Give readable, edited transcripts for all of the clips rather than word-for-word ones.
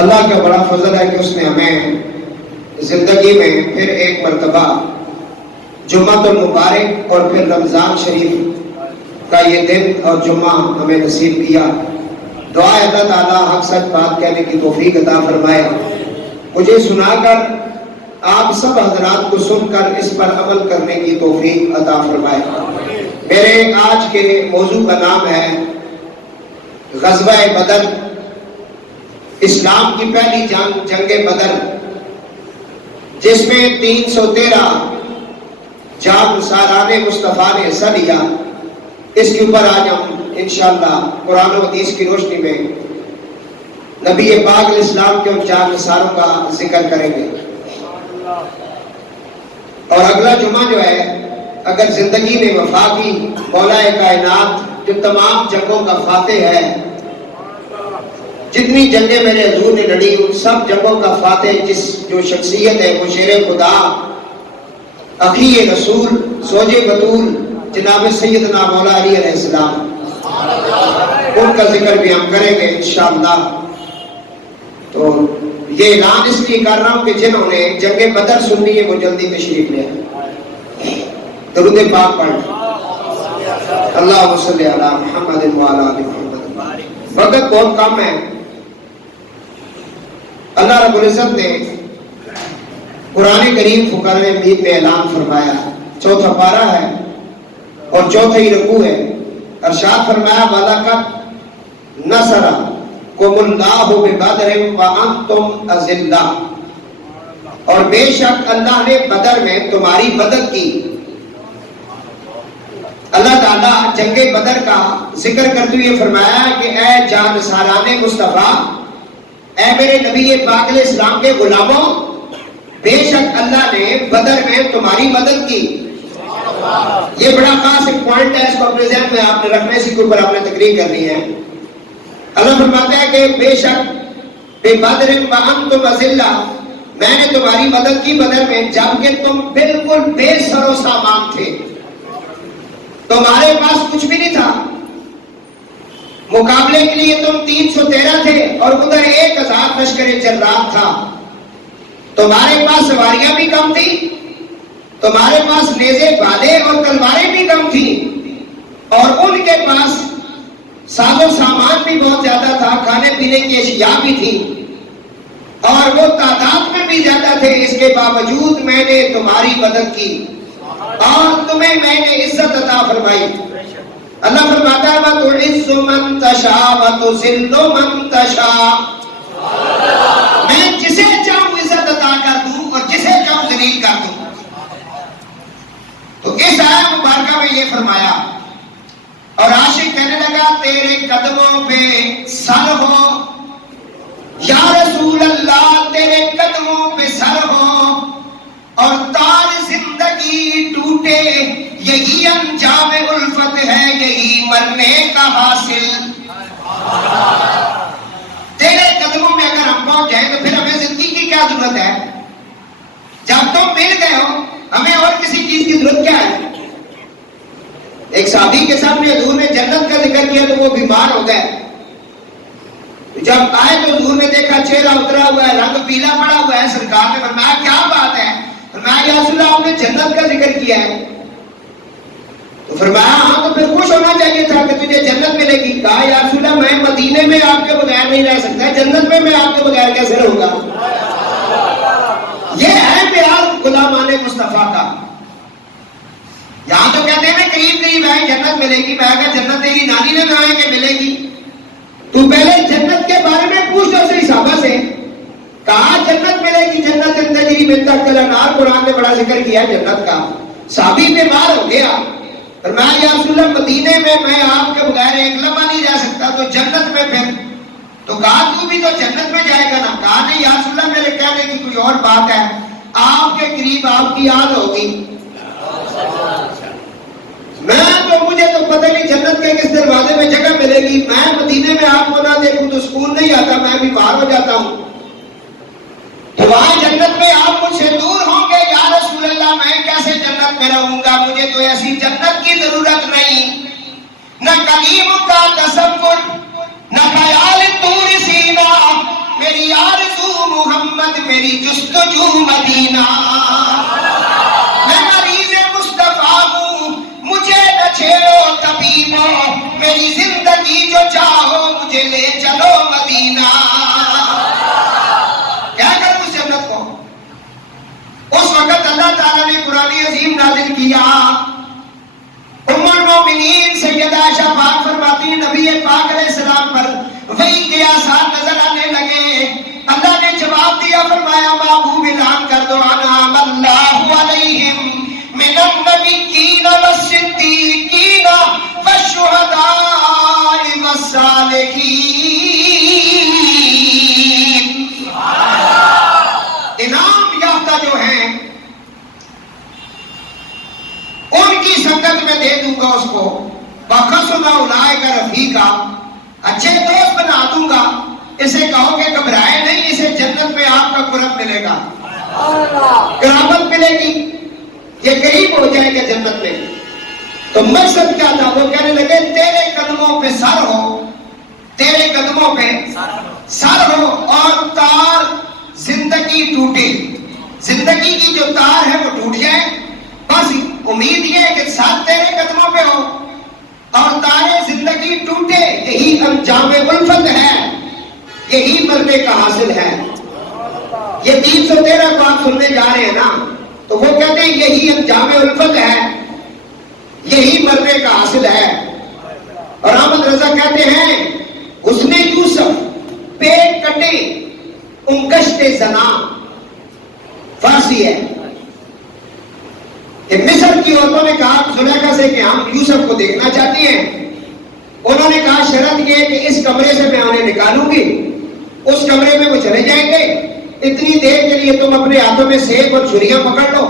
اللہ کا بڑا فضل ہے کہ اس نے ہمیں زندگی میں پھر ایک مرتبہ جمعہ المبارک اور پھر رمضان شریف کا یہ دن اور جمعہ ہمیں نصیب کیا۔ دعا ہے اللہ تعالیٰ حق سچ بات کہنے کی توفیق عطا فرمائے، مجھے سنا کر آپ سب حضرات کو سن کر اس پر عمل کرنے کی توفیق عطا فرمائے۔ میرے آج کے موضوع کا نام ہے غزوہ بدر، اسلام کی پہلی جنگ بدر، جس میں 313 جانساران مصطفیٰ نے حصہ لیا۔ اس کے اوپر آج ہم انشاءاللہ قرآن و حدیث کی روشنی میں نبی پاک علیہ السلام کے ان جانساروں کا ذکر کریں گے۔ اور اگلا جمعہ جو ہے، اگر زندگی نے وفا کی، مولا کائنات جو تمام جنگوں کا فاتح ہے، جتنی جنگیں میرے حضور نے لڑی ان سب جنگوں کا فاتح جو شخصیت ہے وہ شیر خدا، اخی رسول، زوج بطول، جناب سیدنا مولا علی علیہ السلام، ان کا ذکر بھی ہم کریں گے انشاءاللہ۔ تو یہ اعلان اس لیے کر رہا ہوں کہ جنہوں نے جنگ بدر سننی ہے وہ جلدی تشریف لے آئیں، درود پاک پڑھ۔ اللہم صلی علی محمد وعلی آل محمد۔ وقت بہت کم ہے۔ اللہ رب العزت نے قرآن کریم فرقان حمید میں اعلان فرمایا، 4واں پارہ ہے اور 4واں ہی رکوع ہے۔ ارشاد فرمایا وَلَقَدْ نَصَرَكُمُ اللَّهُ بِبَدْرٍ وَأَنْتُمْ أَذِلَّةٌ، اور بے شک اللہ نے بدر میں تمہاری مدد کی۔ اللہ تعالیٰ جنگ بدر کا ذکر کرتے ہوئے فرمایا کہ اے جانساران مصطفیٰ، اے میرے نبی پاک علیہ السلام کے غلاموں، بے شک اللہ نے بدر میں تمہاری مدد کی۔ یہ بڑا خاص ایک پوائنٹ ہے، اس کو اپنے ذہن میں آپ نے رکھنا ہے، اسی کے اوپر آپ نے تقریر کرنی ہے۔ اللہ فرماتا ہے کہ بے شک بِبَدْرٍ وَأَنْتُمْ أَذِلَّةٌ، میں نے تمہاری مدد کی بدر میں جبکہ تم بالکل بے سر و سامان تھے، تمہارے پاس کچھ بھی نہیں تھا۔ مقابلے کے لیے تم 313 تھے اور ادھر 1000 لشکر جرات تھا۔ تمہارے پاس سواریاں بھی کم تھی، تمہارے پاس نیزے بھالے اور تلواریں بھی کم تھی، اور ان کے پاس ساز و سامان بھی بہت زیادہ تھا، کھانے پینے کی اشیاء بھی تھی، اور وہ تعداد میں بھی زیادہ تھے۔ اس کے باوجود میں نے تمہاری مدد کی اور تمہیں میں نے عزت عطا فرمائی۔ اللہ فرماتا ہے وَتُعِزُّ مَن تَشَاءُ وَتُذِلُّ مَن تَشَاءُ، میں جسے چاہوں عزت عطا کر دوں اور جسے چاہوں ذلیل کر دوں۔ تو اس آیت مبارکہ میں یہ فرمایا، اور عاشق کہنے لگا تیرے قدموں پہ سر ہو یا رسول اللہ، تیرے قدموں پہ سر ہو اور تار زندگی ٹوٹے، یہی انجام الفت ہے، یہی مرنے کا حاصل۔ تیرے قدموں میں اگر ہم پہنچ جائیں تو پھر ہمیں زندگی کی کیا ضرورت ہے؟ جب تم مل گئے ہو ہمیں اور کسی چیز کی ضرورت کیا ہے؟ ایک صحابی کے سامنے حضور نے جنت کا ذکر کیا تو وہ بیمار ہو گئے۔ جب آئے تو حضور نے دیکھا چہرہ اترا ہوا ہے، رنگ پیلا پڑا ہوا ہے۔ سرکار نے فرمایا کیا بات ہے؟ فرمایا یا رسول اللہ آپ نے جنت کا ذکر کیا ہے۔ تو فرمایا ہاں تو پھر خوش ہونا چاہیے تھا کہ تجھے جنت ملے گی۔ کہا یا رسول اللہ میں مدینے میں آپ کے بغیر نہیں رہ سکتا، جنت میں میں آپ کے بغیر کیسے رہوں گا؟ یہ ہے پیار غلامان مصطفیٰ کا۔ یہاں تو کہتے ہیں قریب قریب ہے جنت ملے گی، میں کہا جنت تیری نانی نے کہا ہے کہ ملے گی، تو پہلے جنت کے بارے میں پوچھ لو صحابہ سے۔ کہا جنت ملے گی، جنت تجری من تحتہا الانہار، قرآن نے بڑا ذکر کیا جنت کا۔ صحابی بیمار ہو گیا، فرمایا یا رسول اللہ مدینے میں آپ کے بغیر ایک لمحہ نہیں رہ سکتا، تو جنت میں پھر؟ تو کہا تو بھی تو جنت میں جائے گا نا؟ کہا نہیں یا رسول اللہ میرے کہنے کی کوئی اور بات ہے، آپ کے قریب آپ کی یاد ہوگی۔ مجھے تو پتہ نہیں جنت کے کس دروازے میں جگہ ملے گی، میں مدینے میں آپ کو نہ دیکھوں تو سکون نہیں آتا، میں بیمار ہو جاتا ہوں۔ تو وہاں جنت میں آپ مجھ سے دور ہوں گے، یا رسول اللہ میں کیسے جنت میں رہوں گا؟ مجھے تو ایسی جنت کی ضرورت نہیں، نہ کلیم کا تصور، نہ خیال طور سینا، میری آمد میری جستجو مدینہ، میں مریض مصطفیٰ ہوں مجھے نہ چھیڑو طبیبو، میری زندگی جو چاہو مجھے لے چلو مدینہ۔ کیا کروں اس جنت کو؟ اس وقت اللہ تعالیٰ نے قرآن عظیم نازل کیا۔ ام المومنین سیدہ عائشہ پاک فرماتی ہیں نبی پاک علیہ السلام پر وحی کے آثار نظر آنے لگے۔ اللہ نے جواب دیا، فرمایا محبوب اعلان کر دو انعم اللہ علیہم من النبیین والصدیقین والشہداء والصالحین۔ انعام یافتہ جو ہیں ان کی سنگت میں دے دوں گا اس کو، وَحَسُنَ أُولَٰئِكَ رَفِیقًا، اچھے دوست بنا دوں گا۔ اسے کہو کہ گھبرائے نہیں، اسے جنت میں آپ کا قرب ملے گا، قرابت ملے گی، یہ قریب ہو جائے گا جنت میں۔ تو مقصد کیا تھا؟ وہ کہنے لگے تیرے قدموں پہ سر ہو، تیرے قدموں پہ سر ہو اور تار زندگی ٹوٹے، زندگی کی جو تار ہے وہ ٹوٹ جائے، بس امید یہ ہے کہ ساتھ تیرے قدموں پہ ہو اور تارے زندگی ٹوٹے۔ یہی انجام الفت ہے، یہی مرنے کا حاصل ہے۔ یہ 313 کو آپ سننے جا رہے ہیں نا، تو وہ کہتے ہیں یہی انجام الفت ہے، یہی مرنے کا حاصل ہے۔ اور احمد رضا کہتے ہیں اس نے یوسف پیٹ کٹے انگشت زنا، فارسی ہے کہ مصر کی عورتوں نے کہا زلیخا سے کہ ہم یوسف کو دیکھنا چاہتی ہیں۔ انہوں نے کہا شرط یہ کہ اس کمرے سے میں انہیں نکالوں گی، اس کمرے میں وہ چلے جائیں گے، اتنی دیر کے لیے تم اپنے ہاتھوں میں سیب اور چھریاں پکڑ لو،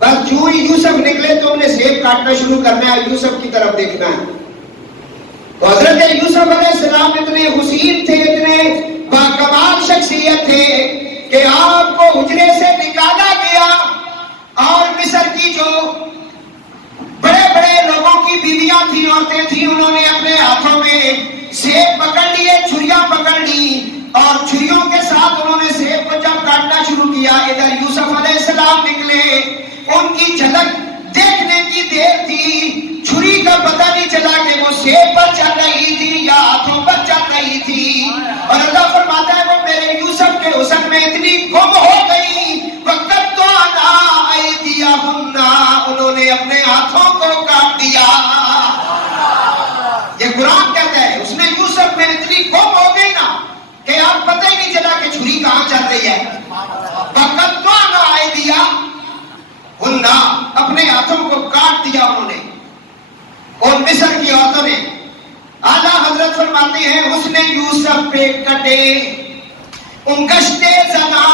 بس جو یوسف نکلے تم نے سیب کاٹنا شروع کرنا ہے، یوسف کی طرف دیکھنا ہے۔ تو حضرت یوسف علیہ السلام اتنے حسین تھے، اتنے باکمال شخصیت تھے کہ آپ کو حجرے سے نکالا گیا اور مصر کی جو بڑے بڑے لوگوں کی بیویاں تھیں، عورتیں تھیں، انہوں نے اپنے ہاتھوں میں سیب پکڑ لیے، چھریاں پکڑ لی اور چھریوں کے ساتھ انہوں نے سیب کو جب کاٹنا شروع کیا، ادھر یوسف علیہ السلام نکلے، ان کی جھلک دیکھنے کی دیر تھی، چھری کا پتہ نہیں چلا کہ وہ سیب پر چل رہی تھی یا ہاتھوں پر چل رہی تھی۔ اور اللہ فرماتا ہے وہ میرے یوسف کے حسن میں اتنی گم ہو گئی، وقت تو آنا انہوں نے اپنے ہاتھوں کو کاٹ دیا۔ یہ قرآن کہتا ہے اس نے یوسف میں اتنی گم ہو گئی نا کہ آپ پتہ ہی نہیں چلا کہ چھری کہاں چل رہی ہے۔ وقت تو آنا اپنے ہاتھوں کو کاٹ دیا انہوں نے، اور مصر کی عورتوں نے۔ اعلیٰ حضرت فرماتے ہیں اس نے یوسف پہ کٹے انگشتے زنا،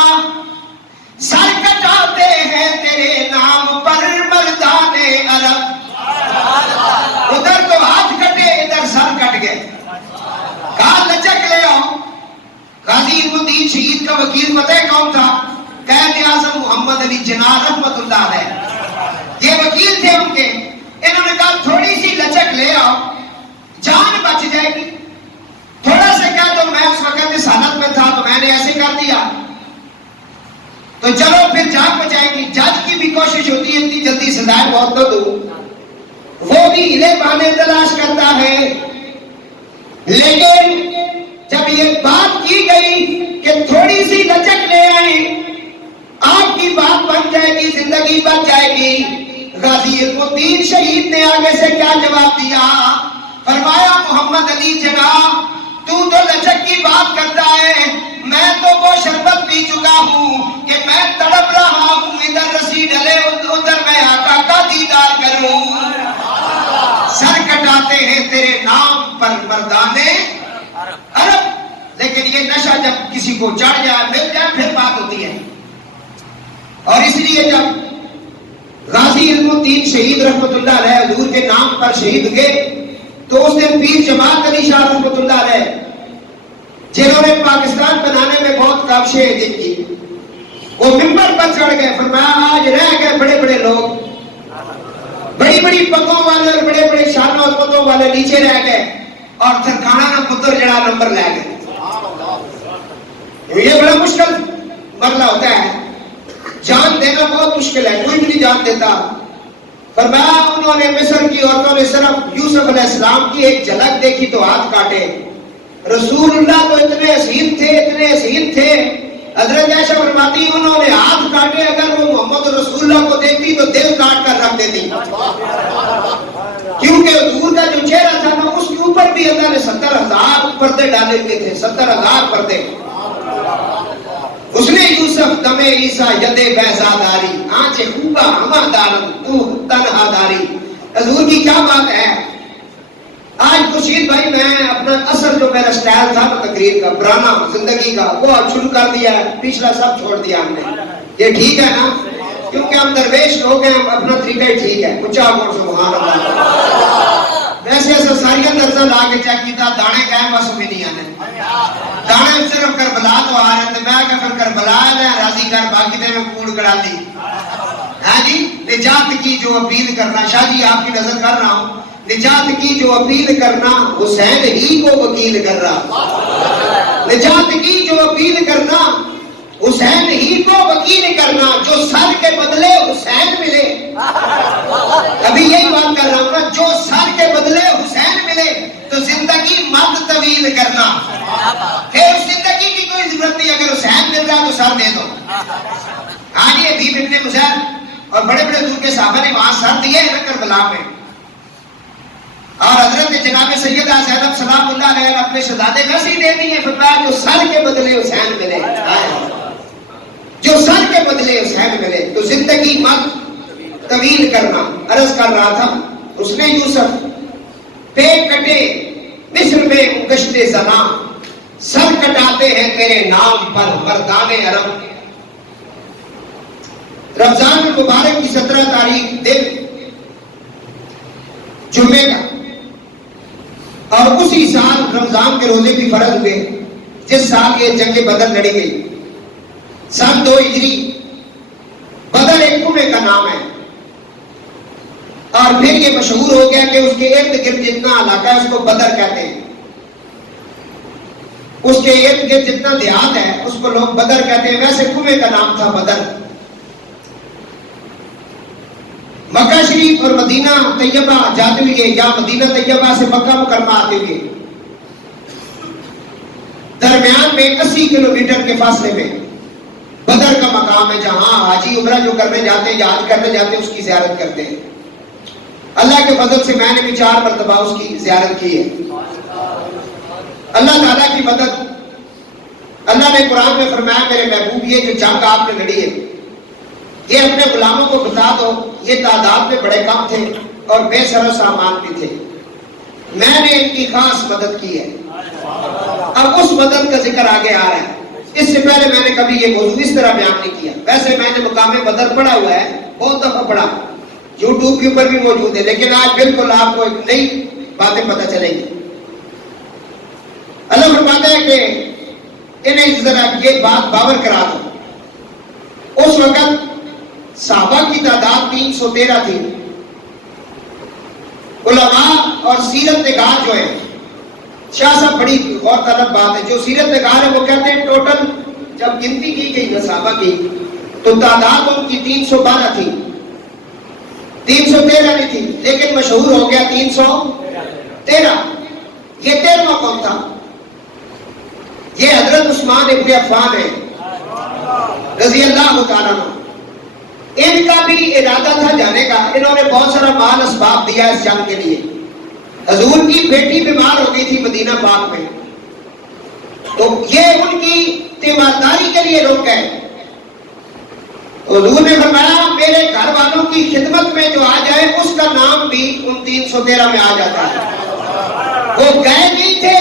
سر کٹاتے ہیں تیرے نام پر مردان عرب۔ ادھر تو ہاتھ کٹے، ادھر سر کٹ گئے، کہا لچک لے آؤ۔ غازی الدین شہید کا وکیل پتہ ہے کون تھا؟ قائد اعظم محمد علی جناح رحمۃ اللہ علیہ، یہ وکیل تھے ان کے۔ انہوں نے کہا تھوڑی سی لچک لے آؤ، جان بچ جائے گی۔ تھوڑا سا کیا، تو میں اس وقت اس حالت میں تھا تو میں نے ایسے کر دیا، تو چلو پھر جان بچائے گی۔ جج کی بھی کوشش ہوتی ہے اتنی جلدی سزائے موت نہ دو، وہ بھی ہلے بہانے تلاش کرتا ہے، لیکن جب یہ بات کی گئی کہ تھوڑی سی لچک لے آئیں، آپ کی بات بن جائے گی، زندگی بچ جائے گی۔ غازی الدین شہید نے آگے سے کیا جواب دیا؟ فرمایا محمد علی جناح تو لچک کی بات کرتا ہے، میں تو وہ شربت پی چکا ہوں کہ میں تڑپ رہا ہوں، ادھر رسی ڈلے ادھر میں آقا کا دیدار کروں۔ سر کٹاتے ہیں تیرے نام پر مردانے عرب، لیکن یہ نشہ جب کسی کو چڑھ جائے مل جائے پھر بات ہوتی ہے۔ اور اس لیے جب غازی علم الدین شہید رحمۃ اللہ علیہ حضور کے نام پر شہید ہوئے تو اس دن پیر جماعت علی شاہ رحمۃ اللہ علیہ، جنہوں نے پاکستان بنانے میں بہت کاوشیں کی، وہ ممبر پر چڑھ گئے، فرمایا آج رہ گئے بڑے بڑے لوگ، بڑی بڑی پتوں والے اور بڑے بڑے شان و عظمتوں والے نیچے رہ گئے، اور ترکھانا نہ پتر جڑا نمبر لے گئے۔ یہ بڑا مشکل مرنا ہوتا ہے. جان دینا بہت مشکل ہے, کوئی بھی نہیں جان دیتا. فرمایا انہوں نے مصر کی عورتوں نے صرف یوسف علیہ السلام کی ایک جھلک دیکھی تو ہاتھ کاٹے. رسول اللہ تو اتنے حسین تھے, اتنے حسین تھے. حضرت عائشہ فرماتی انہوں نے ہاتھ کاٹے, اگر وہ محمد رسول اللہ کو دیکھتی تو دل کاٹ کر رکھ دیتی, کیونکہ حضور کا جو چہرہ تھا نا اس کے اوپر بھی اللہ نے 70,000 پردے ڈالے ہوئے تھے, 70,000 پردے. اس نے یوسف دمے عیسیٰ یدے بیزاداری آنچے خوبا ہما دارم تو تنہا داری. حضور کی کیا بات ہے. آج خورشید بھائی میں اپنا اصل جو میرا سٹائل تھا تقریر کا پرانا زندگی کا وہ اب شروع کر دیا ہے, پچھلا سب چھوڑ دیا ہم نے. یہ ٹھیک ہے نا, کیونکہ ہم درویش لوگ ہیں, اپنا طریقہ ہی ٹھیک ہے. اچھا کون سبحان اللہ. ویسے ایسا ساری درجہ لا کے چیک کیتا, دانے کہیں بس بھی نہیں آنے, دانے صرف کربلا تو آ رہے تھے. میں کہ پھر کربلا ہے راضی کر, باقی دے میں کوڑ کڑا لی. ہاں جی, نجات کی جو اپیل کرنا, شاہ جی آپ کی نظر کر رہا ہوں, نجات کی جو اپیل کرنا حسین ہی کو وکیل کر رہا. نجات کی جو اپیل کرنا حسین ہی کو وکیل کرنا, جو سر کے بدلے حسین ملے. ابھی یہی بات کر رہا ہوں نا, جو سر کے بدلے حسین ملے تو زندگی مت طویل کرنا. پھر اس زندگی کی کوئی ضرورت نہیں, اگر حسین مل رہا تو سر دے دو. ہاں جی, ابھی ابن مزید اور بڑے بڑے دور کے صحابہ نے وہاں سر دیے ہیں کربلا میں. اور حضرت جناب سیدہ زینب سلام اللہ علیہ نے اپنے شہزادے ویسے ہی دے دی ہیں. فرمایا جو سر کے بدلے حسین ملے, جو سر کے بدلے حسین ملے تو زندگی مت طویل کرنا. عرض کر رہا تھا, اس نے یوسف پیٹ کٹے مصر میں گشت زنا, سر کٹاتے ہیں تیرے نام پر مردان عرب. رمضان المبارک کی 17 تاریخ دن جمعے کا, اور اسی سال رمضان کے روزے بھی فرض ہوئے جس سال یہ جنگ بدر لڑی گئی. سن 2 ہجری. بدر ایک کنویں کا نام ہے, اور پھر یہ مشہور ہو گیا کہ اس کے ارد گرد جتنا علاقہ ہے اس کو بدر کہتے ہیں. اس کے ارد گرد جتنا دیہات ہے اس کو لوگ بدر کہتے ہیں. ویسے کنویں کا نام تھا بدر. مکہ شریف اور مدینہ طیبہ جاتے ہوئے یا مدینہ طیبہ سے مکہ مکرمہ آتے ہوئے درمیان میں 80 کلومیٹر کے فاصلے میں بدر کا مقام ہے, جہاں حاجی عمرہ جو کرنے جاتے ہیں یا حج کرنے جاتے ہیں اس کی زیارت کرتے ہیں. اللہ کے فضل سے میں نے بھی 4 مرتبہ اس کی زیارت کی ہے. اللہ تعالیٰ کی مدد. اللہ نے قرآن میں فرمایا میرے محبوب یہ جو جنگ آپ نے لڑی ہے یہ اپنے غلاموں کو بتا دو, یہ تعداد میں بڑے کم تھے اور بے سر و سامان بھی تھے, میں نے ان کی خاص مدد کی ہے. اب اس مدد کا ذکر آگے آ رہا ہے. اس سے پہلے میں نے کبھی یہ موضوع اس طرح بیان نہیں کیا. ویسے میں نے مقام بدر پڑھا ہوا ہے, بہت دفعہ پڑھا, یوٹیوب کے اوپر بھی موجود ہے, لیکن آج بالکل آپ کو ایک نئی باتیں پتہ چلیں گی. اللہ فرماتا ہے کہ انہیں ذرا یہ بات باور کرا دو. اس وقت صحابہ کی تعداد 313 تھی. علماء اور سیرت نگار جو ہے, شاہ صاحب بڑی غور طلب بات ہے, جو سیرت نگار ہے وہ کہتے ہیں ٹوٹل جب گنتی کی گئی صحابہ کی تو تعداد ان کی 312 تھی, 313 نہیں تھی, لیکن مشہور ہو گیا 313. یہ 13واں کون تھا؟ یہ حضرت عثمان ابن عفان ہے رضی اللہ تعالیٰ عنہ. ان کا بھی ارادہ تھا جانے کا, انہوں نے بہت سارا مال اسباب دیا اس جنگ کے لیے. حضور کی بیٹی بیمار ہو گئی تھی مدینہ پاک میں, تو یہ ان کی تیمارداری کے لیے رک گئے. حضور نے فرمایا میرے گھر والوں کی خدمت میں جو آ جائے اس کا نام بھی ان 313 میں آ جاتا ہے. وہ گئے نہیں تھے,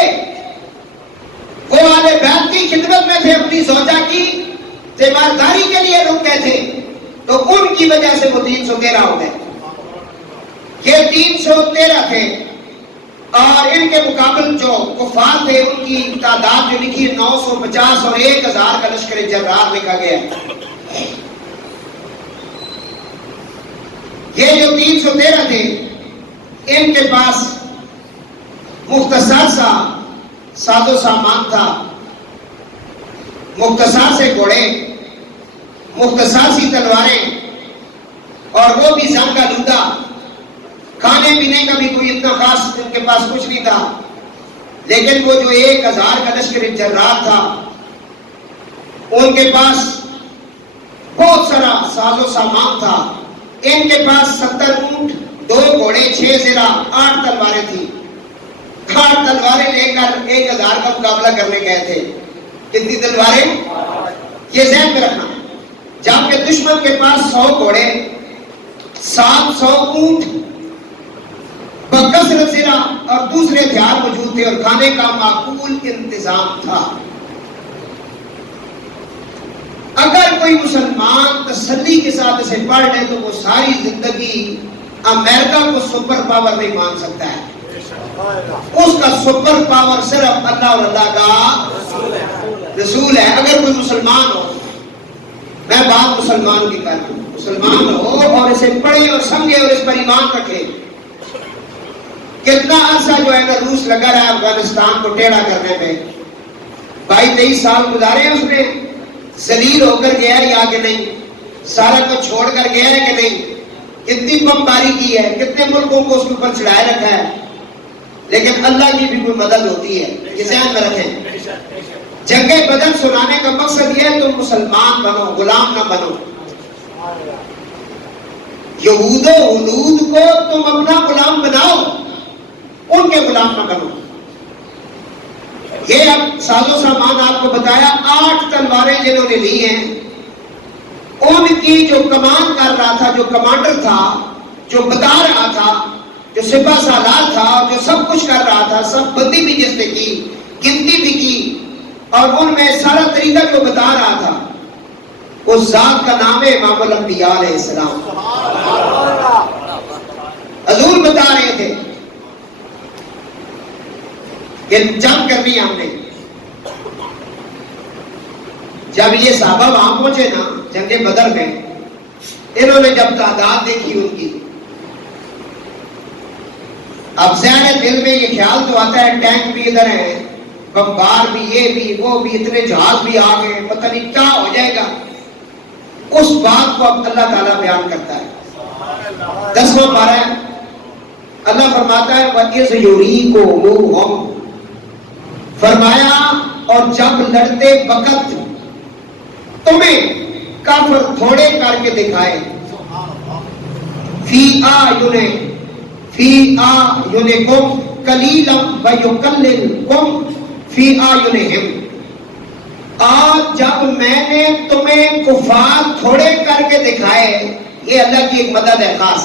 وہ اہل بیت کی خدمت میں تھے, اپنی زوجہ کی تیمارداری کے لیے رک گئے تھے, تو ان کی وجہ سے وہ 313 ہو گئے. یہ 313 تھے, اور ان کے مقابل جو کفار تھے ان کی تعداد جو لکھی 950 اور 1000 کا لشکر جرار لکھا گیا. یہ جو 313 تھے ان کے پاس مختصر سا ساز و سامان تھا, مختصر سے گھوڑے, مختصر سی تلواریں، اور وہ بھی زنگ آلودہ، کھانے پینے کا بھی کوئی اتنا خاص ان کے پاس کچھ نہیں تھا، لیکن وہ جو 1000 کا لشکر جرات تھا ان کے پاس بہت سارا ساز و سامان تھا. ان کے پاس 70 اونٹ، 2 گھوڑے، 6 زرہ، 8 تلواریں تھیں. 8 تلواریں لے کر 1000 کا مقابلہ کرنے گئے تھے. کتنی تلواریں؟ یہ ذہن میں رکھنا. جبکہ دشمن کے پاس 100 گھوڑے، 700 اونٹ، بکثرت زرہ اور دوسرے ہتھیار موجود تھے، اور کھانے کا معقول انتظام تھا. اگر کوئی مسلمان تسلی کے ساتھ اسے پڑھ لے تو وہ ساری زندگی امریکہ کو سپر پاور نہیں مان سکتا ہے. اس کا سپر پاور صرف اللہ اور اللہ کا رسول ہے. اگر کوئی مسلمان ہو، میں بات مسلمان کی کر رہا ہوں، مسلمان ہو اور اسے پڑھے اور سمجھے اور اس پر ایمان رکھے. کتنا عرصہ جو ہے نا روس لگا رہا ہے افغانستان کو ٹیڑھا کرنے میں، 22-23 سال گزارے ہیں. اس نے ذلیل ہو کر گیا ہے یا کہ نہیں؟ سارا کو چھوڑ کر گیا ہے کہ نہیں؟ کتنی بمباری کی ہے، کتنے ملکوں کو اس کے اوپر چڑھائے رکھا ہے. لیکن اللہ کی بھی کوئی مدد ہوتی ہے، یہ ذہن میں رکھیں. جنگ بدر سنانے کا مقصد یہ ہے تم مسلمان بنو، غلام نہ بنو. یہود و ہنود کو تم اپنا غلام بناؤ، ان کے غلام نہ بنو. یہ اب ساز و سامان آپ کو بتایا. 8 تلواریں جنہوں نے لی ہیں، ان کی جو کمان کر رہا تھا، جو کمانڈر تھا، جو بتا رہا تھا، جو سپہ سالار تھا، جو سب کچھ کر رہا تھا، سب بندی بھی جس نے کی، گنتی بھی کی، اور ان میں سارا طریقہ جو بتا رہا تھا، اس ذات کا نام ہے امام الانبیاء علیہ السلام. حضور بتا رہے تھے کہ جنگ کرنی ہم نے. جب یہ صحابہ وہاں پہنچے نا جنگ بدر میں، انہوں نے جب تعداد دیکھی ان کی، اب ذہن دل میں یہ خیال تو آتا ہے ٹینک بھی ادھر ہے، بمبار بھی، یہ بھی، وہ بھی، اتنے جہاز بھی آ گئے، پتہ نہیں کیا ہو جائے گا. اس بات کو اب اللہ تعالیٰ بیان کرتا ہے. 10واں پارہ ہے. اللہ فرماتا ہے وَإِذْ يُرِيكُمُوهُمْ، فرمایا اور جب لڑتے وقت تمہیں کافر تھوڑے کر کے دکھائے، فی آیونکم قلیلا ویقللکم فی آیونہم. آج جب میں نے تمہیں کفار تھوڑے کر کے دکھائے، یہ اللہ کی ایک مدد ہے خاص.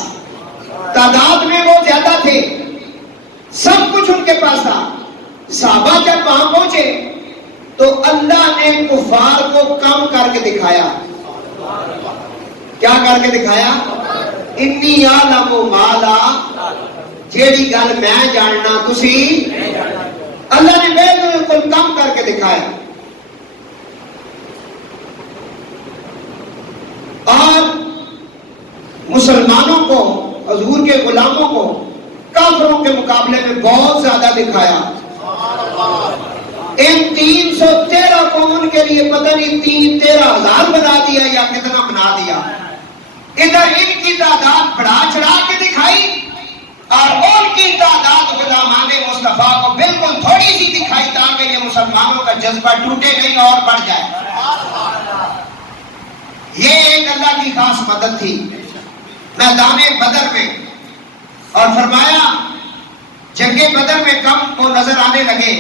تعداد میں وہ زیادہ تھے، سب کچھ ان کے پاس تھا. صحابہ جب وہاں پہنچے تو اللہ نے کفار کو کم کر کے دکھایا. کیا کر کے دکھایا؟ انی اعلم ما لا، جیڑی گل میں جاننا تسی، اللہ نے بالکل کم کر کے دکھایا. اور مسلمانوں کو، حضور کے غلاموں کو کافروں کے مقابلے میں بہت زیادہ دکھایا. ان 313 کو ان کے لیے پتہ نہیں 13,000 بنا دیا یا کتنا بنا دیا. ادھر ان کی تعداد بڑھا چڑھا کے دکھائی اور ان کی تعداد غلامان مصطفیٰ کو بالکل تھوڑی سی دکھائی تاکہ یہ مسلمانوں کا جذبہ ٹوٹے نہیں اور بڑھ جائے. یہ ایک اللہ کی خاص مدد تھی میدان بدر میں. اور فرمایا جنگ بدر میں کم کو نظر آنے لگے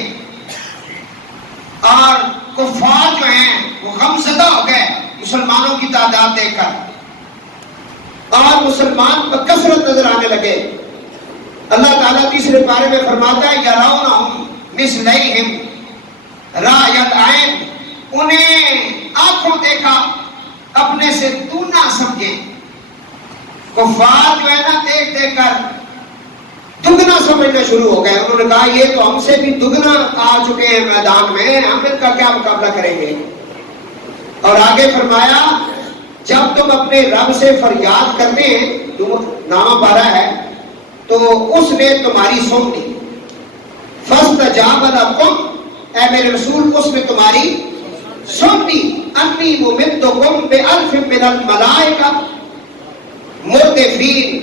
اور کفار جو ہیں وہ غمزدہ ہو گئے مسلمانوں کی تعداد دیکھ کر، اور مسلمان بکثرت نظر آنے لگے. اللہ تعالیٰ تیسرے پارے میں فرماتا ہے یرونہم مثلیہم رأیت عین، انہیں آنکھوں دیکھا اپنے سے تو نہ سمجھے. کفار جو ہے نا دیکھ دیکھ کر دگنا سمجھنا شروع ہو گئے. انہوں نے کہا یہ تو ہم سے بھی دگنا آ چکے ہیں میدان میں، ہم ان کا کیا مقابلہ کریں گے. اور آگے فرمایا جب تم اپنے رب سے فریاد کرتے ہیں، نامہ پارہ ہے، تو اس نے تمہاری سن لی. فاستجاب لکم، اے میرے رسول اس نے تمہاری سن لی. انی انی ممدکم بألف من الملائکہ مردفین.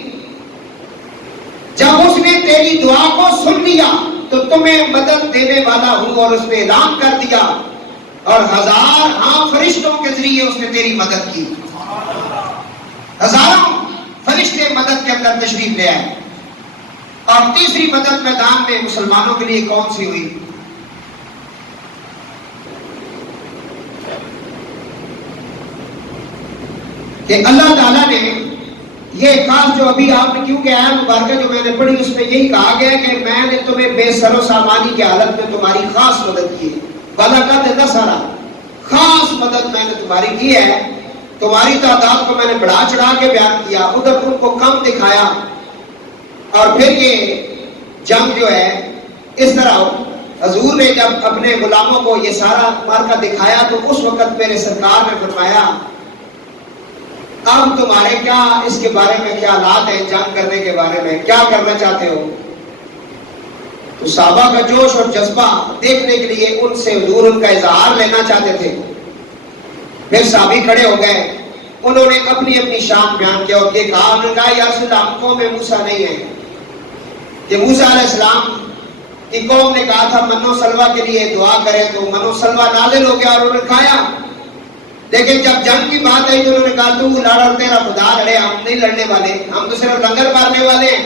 جب اس نے تیری دعا کو سن لیا تو تمہیں مدد دینے والا ہوں، اور اس نے اعلان کر دیا، اور 1000 فرشتوں کے ذریعے اس نے تیری مدد کی. ہزاروں فرشتے مدد کے اندر تشریف لے آئے. اور تیسری مدد میدان میں مسلمانوں کے لیے کون سی ہوئی؟ کہ اللہ تعالیٰ نے یہ خاص جو ابھی آپ نے کیونکہ آیت مبارکہ جو میں نے پڑھی اس میں یہی کہا گیا کہ میں نے تمہیں بے سر و سامانی کی حالت میں تمہاری خاص مدد کی ہے. وَلَقَدْ نَصَرَ، خاص مدد میں نے تمہاری کی ہے. تمہاری تعداد کو میں نے بڑھا چڑھا کے بیان کیا، ادھر تم کو کم دکھایا. اور پھر یہ جنگ جو ہے اس طرح حضور نے جب اپنے غلاموں کو یہ سارا مارکا دکھایا تو اس وقت میرے سرکار نے فرمایا اب تمہارے کیا اس کے بارے میں کیا حالات ہیں، جنگ کرنے کے بارے میں کیا کرنا چاہتے ہو؟ تو صحابہ کا جوش اور جذبہ دیکھنے کے لیے ان سے حضور ان کا اظہار لینا چاہتے تھے. پھر صحابی کھڑے ہو گئے، انہوں نے اپنی اپنی شان بیان کیا اور یہ کہا، انہوں نے کہا یا رسول اللہ ہم قوم موسیٰ نہیں ہیں. کہ موسیٰ علیہ السلام کی قوم نے کہا تھا منو سلوہ کے لیے دعا کرے تو منو سلوہ نازل ہو گیا اور انہوں نے کھایا. لیکن جب جنگ کی بات آئی تو انہوں نے کہا تو لڑ اور تیرا خدا لڑے، ہم نہیں لڑنے والے، ہم تو صرف لنگر مارنے والے ہیں.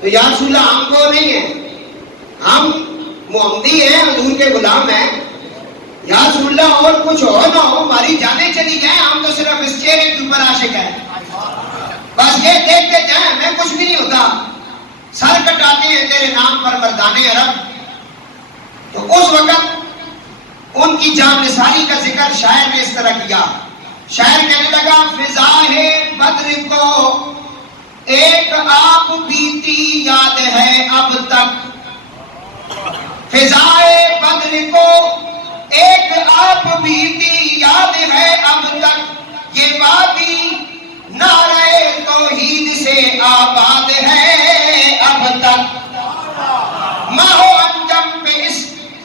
تو یا رسول اللہ ہم کو نہیں ہیں، ہم محمدی ہیں، حضور کے غلام ہیں. یا رسول اللہ اور کچھ ہو نہ ہو ہماری جانیں چلی جائیں، ہم تو صرف اس چہرے کے اوپر عاشق ہیں، بس یہ دیکھ کے جائیں، ہمیں کچھ بھی نہیں ہوتا. سر کٹاتے ہیں تیرے نام پر مردانے عرب. تو اس وقت ان کی جان نثاری کا ذکر شاعر نے اس طرح کیا. شاعر کہنے لگا فضائے بدر کو ایک آپ بیتی یاد ہے اب تک، فضائے بدر کو ایک آپ بیتی یاد ہے اب تک، یہ وادی نعرہ توحید سے آباد ہے اب تک. ماہو انجم پہ اس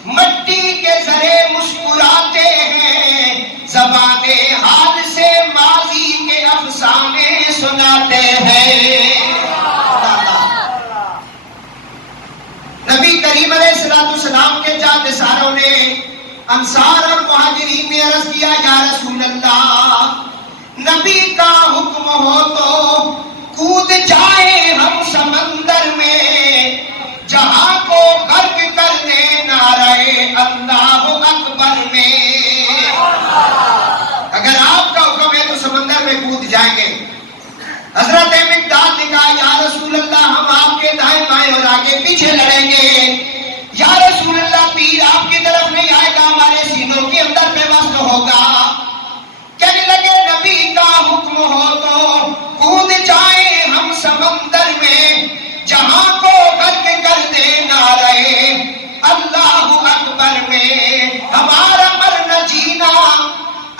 مٹی کے ذرے مسکراتے ہیں، زبان حال سے ماضی کے افسانے سناتے ہیں. نبی کریم علیہ السلام کے جان نثاروں نے انصار اور مہاجرین میں عرض کیا یا رسول اللہ نبی کا حکم ہو تو کود جائیں ہم سمندر میں، جہاں کو غرق کر دے نعرہ اللہ اکبر میں. اگر آپ کا حکم ہے تو سمندر میں کود جائیں گے. حضرت مقداد نے کہا یا رسول اللہ ہم آپ کے دائیں بائیں اور آگے پیچھے لڑیں گے. یا رسول اللہ تیر آپ کی طرف نہیں آئے گا، ہمارے سینوں کے اندر پیوست ہوگا. کہنے لگے نبی کا حکم ہو تو کود جائیں ہم سمندر میں، جہاں کو غرق کر دے نعرہ اللہ اکبر میں. ہمارا مرنا جینا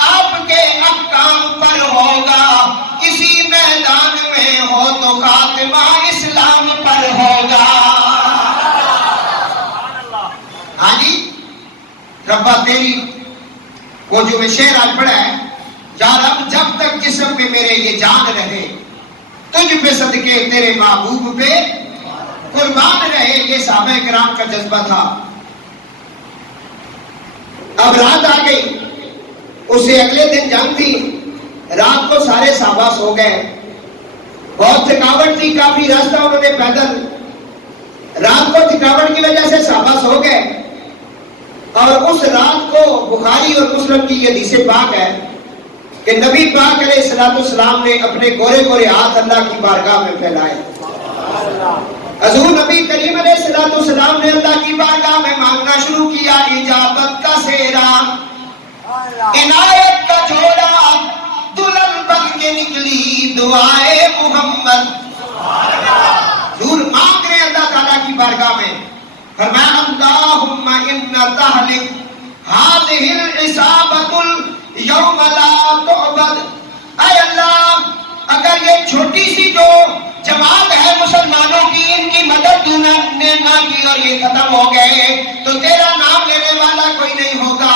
آپ کے احکام پر ہوگا، اسی میدان میں ہو تو خاتمہ اسلام پر ہوگا. ہاں جی ربا تیری وہ جو میں شعر آج پڑھا ہے، یا رب جب تک جسم میں میرے یہ جان رہے، تجھ پہ صدقے تیرے محبوب پہ قربان رہے. یہ صحابہ کرام کا جذبہ تھا. اب رات آ گئی، اسے اگلے دن جنگ تھی. رات کو سارے صحابہ سو گئے، بہت تھکاوٹ تھی، کافی راستہ انہوں نے پیدل. رات کو تھکاوٹ کی وجہ سے صحابہ سو گئے. اور اس رات کو بخاری اور مسلم کی یہ حدیث پاک ہے کہ نبی پاک علیہ السلام نے اپنے گورے گورے ہاتھ اللہ کی بارگاہ میں پھیلائے. حضور نبی کریم علیہ السلام نے اللہ کی بارگاہ میں مانگنا شروع کیا اجابت کا سیرا، عنایت کا جھولا، دلہن بن کے نکلی دعائے محمد. حضور مانگ رہے اللہ تعالیٰ کی بارگاہ میں. فرمایا اللہم ان تہلک ہذہ العصابۃ اليوم لا تعبد. اے اللہ اگر یہ چھوٹی سی جو جماعت ہے مسلمانوں کی، ان کی مدد تو نے نہ کی اور یہ ختم ہو گئے تو تیرا نام لینے والا کوئی نہیں ہوگا.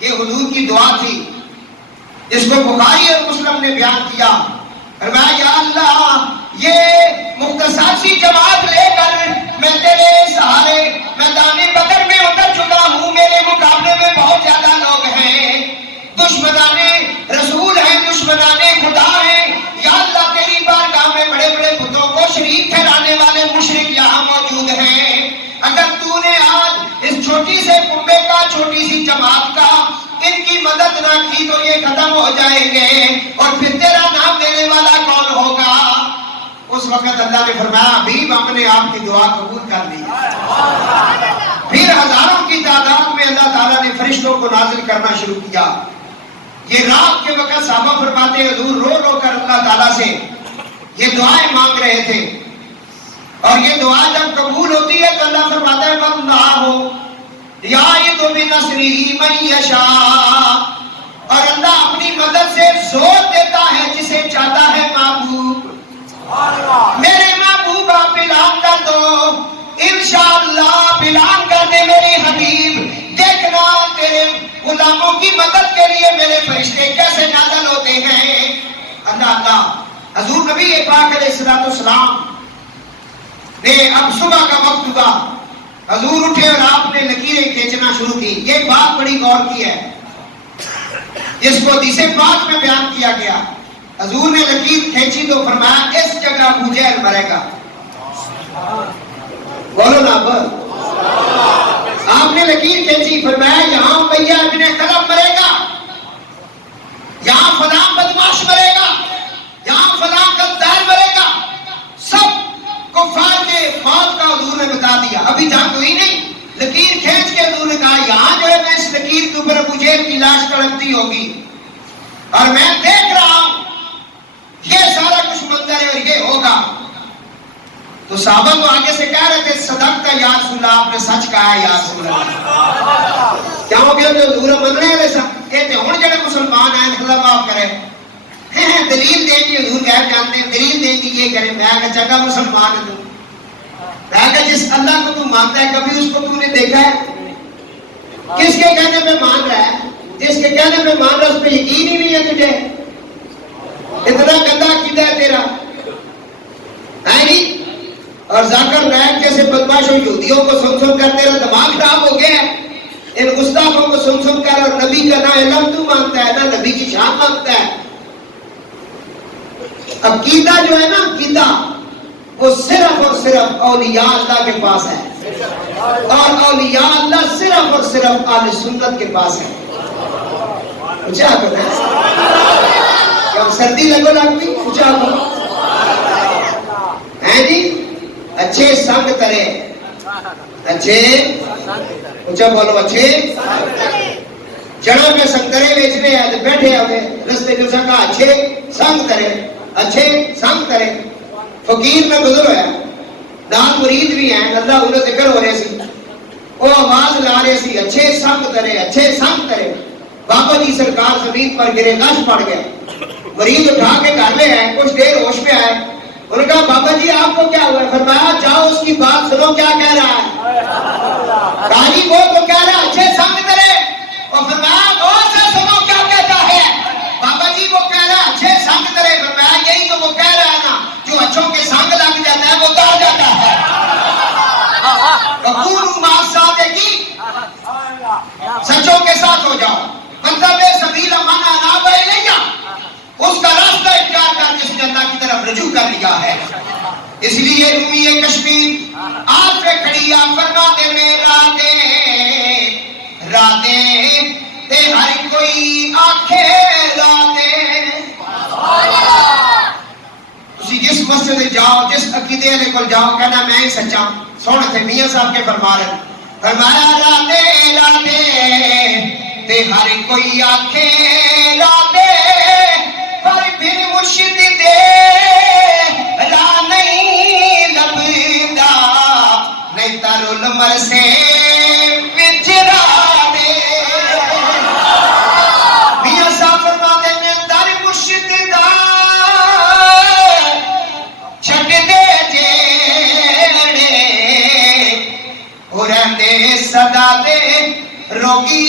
یہ حضور کی دعا تھی. جس کو بخاری اور مسلم نے بیان کیا، فرمایا یا اللہ یہ مختصر سی جماعت لے کر میں تیرے سہارے میدان بدر میں اتر چکا ہوں، میرے مقابلے میں بہت زیادہ لوگ ہیں، دشمنان رسول ہیں، دشمنان خدا ہیں، یا اللہ تیری بارگاہ میں بڑے بڑے بتوں کو شریک ٹھہرانے والے مشرک یہاں موجود ہیں، اگر تو نے آج اس چھوٹی سے کنبے کا، چھوٹی سی جماعت کا ان کی مدد نہ کی تو یہ ختم ہو جائیں گے، اور پھر تیرا نام دینے والا کون ہوگا؟ اس وقت اللہ نے فرمایا حبیب ہم نے آپ کی دعا قبول کر لی۔ پھر ہزاروں کی تعداد میں اللہ تعالیٰ نے فرشتوں کو نازل کرنا شروع کیا۔ یہ رات کے وقت صحابہ فرماتے حضور رو رو کر اللہ تعالیٰ سے یہ دعائیں مانگ رہے تھے، اور یہ دعا جب قبول ہوتی ہے تو اللہ فرماتا ہے واللہ یعید بنصرہ من یشاء، اور اللہ اپنی مدد سے زور دیتا ہے جسے چاہتا ہے محبوب۔ میرے محبوب آپ اعلان کر دو انشاءاللہ، اعلان کر دے میرے حبیب، دیکھنا تیرے غلاموں کی مدد کے لیے میرے فرشتے کیسے نازل ہوتے ہیں۔ اللہ حضور نبی پاک علیہ السلام نے اب صبح کا وقت ہوا، حضور اٹھے اور آپ نے لکیریں کھینچنا شروع کی۔ یہ بات بڑی غور کی ہے، جس کو حدیث پاک میں بیان کیا گیا۔ حضور نے لکیر کھینچی تو فرمایا اس جگہ ابو جہل مرے گا۔ بولو نا بول۔ آپ نے لکیر کھینچی، فرمایا یہاں امیہ ابن خلف مرے گا، یہاں فلاں بدماش مرے گا، یہاں فلاں غدار مرے گا۔ سب کفار کے موت کا حضور نے بتا دیا، ابھی جنگ ہوئی نہیں، لکیر کھینچ کے حضور نے کہا یہاں جو ہے میں اس لکیر کے اوپر ابو جہل کی لاش تڑپتی ہوگی، اور میں دیکھ رہا ہوں یہ سارا کچھ منظر ہے اور یہ ہوگا۔ تو صحابہ کو آگے سے کہہ رہے تھے صدقت یا رسول اللہ، آپ نے سچ کہا ہے یا رسول اللہ۔ کیا ہو گیا جو حضور مننے والے سب کہتے ہوں جڑے مسلمان ہیں خدا معاف کرے، دلیل دیں گی، حضور غیب جانتے ہیں، دلیل دیں گی یہ کریں۔ میں کہا چنگا مسلمان ہے تو، میں کہا جس اللہ کو تو مانتا ہے کبھی اس کو تو نے دیکھا ہے؟ کس کے کہنے پہ مان رہا ہے؟ جس کے کہنے پہ مان رہا ہے اس پہ یقین ہی نہیں ہے تجھے، اتنا گندا عقیدہ ہے تیرا، ہے نہیں؟ اور ذاکر نائک جیسے بدماشوں یہودیوں کو سن سن کر تیرا دماغ خراب ہو گیا ہے، ان گستاخوں کو سن سن کر، اور نبی کا نہ علم تو مانتا ہے نہ نبی کی شان مانتا ہے۔ عقیدہ جو ہے نا، عقیدہ وہ صرف اور صرف اولیاء اللہ کے پاس ہے، اور اولیاء اللہ صرف اور صرف اہل سنت کے پاس ہے۔ اچھا کرنا ہے کیا سردی لگو لگتی؟ اچھا کرو ہے جی، اچھے سنگ ترے، اچھے اچھا بولو، اچھے جڑوں میں سنگترے بیچنے ہیں تو بیٹھے ہوئے رستے جو سنگا اچھے سنگ ترے، اچھے سنگ ترے۔ فقیر میں گزر ہویا، نال مرید بھی ہیں، اللہ انہیں ذکر ہو رہے سی، وہ آواز لا رہے سی اچھے سنگ ترے، اچھے سنگ ترے۔ بابا جی سرکار زمین پر گرے، لاش پڑ گیا، مرید اٹھا کے گھر لے آئے، کچھ دیر ہوش میں آئے، انہوں نے کہا بابا جی آپ کو کیا ہوا ہے؟ فرمایا جاؤ اس کی بات سنو کیا کہہ رہا ہے۔ کہا جی وہ تو کہہ رہا ہے اچھے سنگ ترے، اور فرمایا غور سے سنو کیا کہتا ہے۔ بابا جی وہ کہہ رہا ہے اچھے سنگ ترے، فرمایا یہی تو وہ کہہ رہا ہے نا، جو اچھوں کے سنگ لگ جاتا ہے وہ تار جاتا ہے۔ وَقُولُوا مَعَ الصَّادِقِينَ، سچوں کے ساتھ ہو جاؤ۔ مطلب سبیل من اناب الیہ، اس کا راستہ اختیار کر جس نے اللہ کی طرف رجوع کر لیا ہے۔ اس لیے رومی کشمیر آپ پہ کھڑیا فرما دے میرا دے رادے تے ہر کوئی آنکھیں لا دے۔ تسی جس مسجد جاؤ، جس عقیدے والے کو جاؤ، کہنا میں ہی سچا۔ سونے تھے میاں صاحب کے فرما رہے، فرمایا رادے لا دے تے ہر کوئی آنکھیں لا دے، پر پھر مرشد دے لا نہیں لبدا، نہیں تر عمر سے بچرا دے۔ میاں صاحب فرما دے میں در مرشد دا چھٹ دے جیڑے، اور رہندے صدا دے روگی،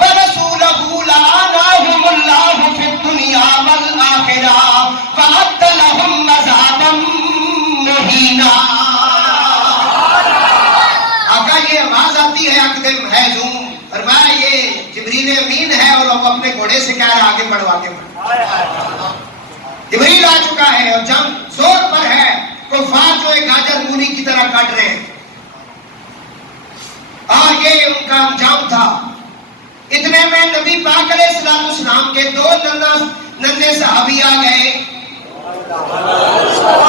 ورسولہ لعنہم اللہ فی الدنیا والآخرہ وأعد لہم عذابا مہینا. آقا یہ آواز آتی ہے اقدم ہے زوم، فرمایا یہ جبریل امین ہے اور وہ اپنے گھوڑے سے کہہ رہا آگے بڑھو آگے بڑھو. جبریل آ چکا ہے اور جنگ زور پر ہے، کفار جو ایک گاجر مولی کی طرح کاٹ رہے ہیں اور یہ ان کا انجام تھا. اتنے میں نبی پاک علیہ السلام کے دو ننھے صحابی آ گئے.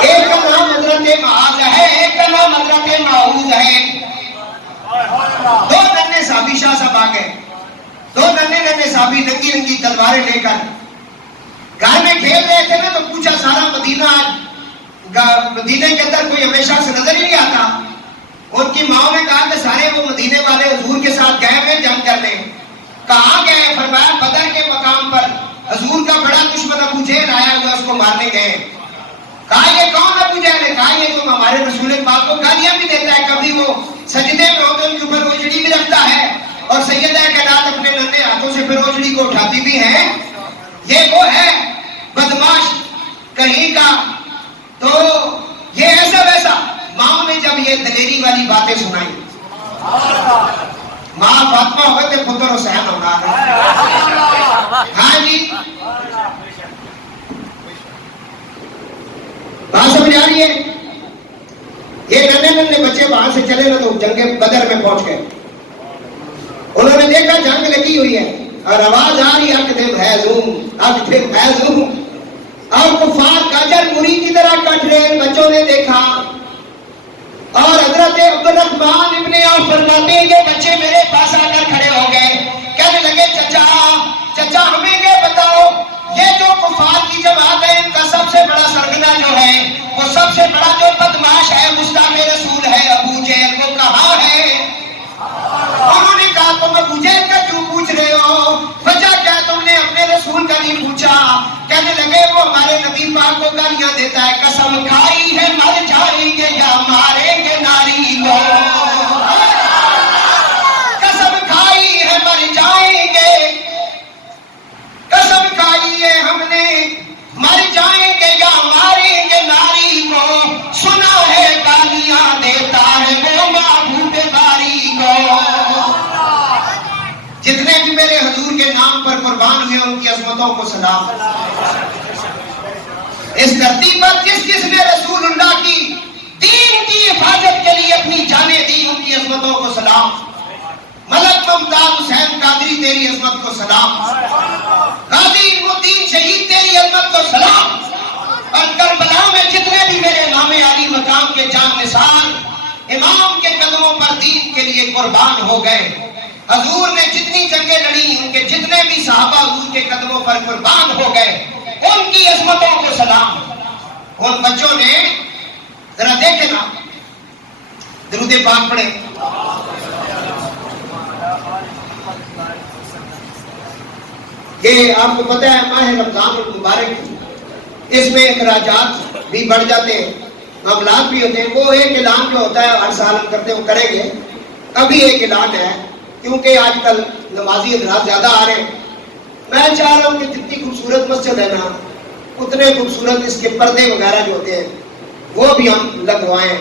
ایک کا نام حضرت معاذ ہے، ایک کا نام حضرت معوذ ہے. دو ننھے صحابی شاہ صاحب آ گئے. دو ننھے صحابی ننگی ننگی تلواریں لے کر گھر میں کھیل رہے تھے نا، تو پوچھا سارا مدینہ مدینے کے اندر کوئی ہمیشہ سے نظر ہی نہیں آتا. ان کی ماں نے کہا کہ سارے وہ مدینے والے حضور کے ساتھ گئے ہوئے جنگ کرنے. کہاں گئے؟ فرمایا بدر کے مقام پر حضور کا بڑا دشمن ابو جہل آیا ہوا، اس کو مارنے گئے. کہا یہ کون ابو جہل ہے؟ کہا یہ جو ہمارے رسول پاک کو گالیاں بھی دیتا ہے، کبھی وہ سجدے میں ہوتے ان کے اوپر اوجڑی بھی رکھتا ہے اور سیدہ کائنات اپنے ننھے ہاتھوں سے پھر اوجڑی کو اٹھاتی بھی ہیں. یہ وہ ہے بدماش کہیں کا. تو یہ ایسا ویسا. ماں نے جب یہ دلیری والی باتیں سنائی، ماں فاطمہ ہوئے تھے پتر حسین ہونا ہے. ہاں جی بات سمجھ آ رہی ہے؟ یہ ننھے بچے وہاں سے چلے نا تو جنگ بدر میں پہنچ گئے. انہوں نے دیکھا جنگ لگی ہوئی ہے اور آواز آ رہی اقدم ہے زوم اقدم ہے زوم، اور کفار گاجر مولی کی طرح کٹ رہے ہیں. بچوں نے دیکھا اور حضرت عبد الرحمن ابن عوف فرماتے ہیں یہ بچے میرے پاس آ کر کھڑے ہو گئے. کہنے لگے چچا ہمیں یہ بتاؤ، یہ جو کفار کی جماعت ہے ان کا سب سے بڑا سرگنا جو ہے، وہ سب سے بڑا جو بدماش ہے گستاخ رسول ہے ابو جہل، وہ کہاں ہے؟ انہوں نے کہا تم ابو جہل کا کیوں پوچھ رہے ہو؟ وجہ کیا تم نے اپنے رسول کا نہیں پوچھا؟ کہنے لگے وہ ہمارے نبی پاک کو گالیاں دیتا ہے، قسم کھائی ہے مر جائیں گے یا ماریں گے ناری کو، قسم کھائی ہے مر جائیں گے، قسم کھائی ہے ہم نے مر جائیں گے یا ماریں گے ناری کو، سنا ہے گالیاں دیتا ہے وہ محبوب باری کو. جتنے بھی میرے حضور کے نام پر قربان ہوئے ان کی عظمتوں کو سلام. اس دھرتی پر جس نے رسول اللہ کی دین کی حفاظت کے لیے اپنی جانیں دی ان کی عظمتوں کو سلام. ملک ممتاز حسین قادری تیری عظمت کو سلام. غازی علم الدین شہید تیری عظمت کو سلام. اور کربلا میں جتنے بھی میرے امام علی مقام کے جان نثار امام کے قدموں پر دین کے لیے قربان ہو گئے، حضور نے جتنی جنگیں لڑی ان کے جتنے بھی صحابہ حضور کے قدموں پر قربان ہو گئے، ان کی عظمتوں کو سلام. ان بچوں نے ذرا دیکھے نا، درود پاک پڑھے. یہ آپ کو پتہ ہے ماہ رمضان المبارک، اس میں اخراجات بھی بڑھ جاتے ہیں، معاملات بھی ہوتے ہیں. وہ ایک اعلان جو ہوتا ہے ہر سال ہم کرتے ہیں وہ کریں گے. ابھی ایک اعلان ہے کیونکہ آج کل نمازی حضرات زیادہ آ رہے ہیں. میں چاہ رہا ہوں کہ جتنی خوبصورت مسجد ہے نا اتنے خوبصورت اس کے پردے وغیرہ جو ہوتے ہیں وہ بھی ہم لگوائیں.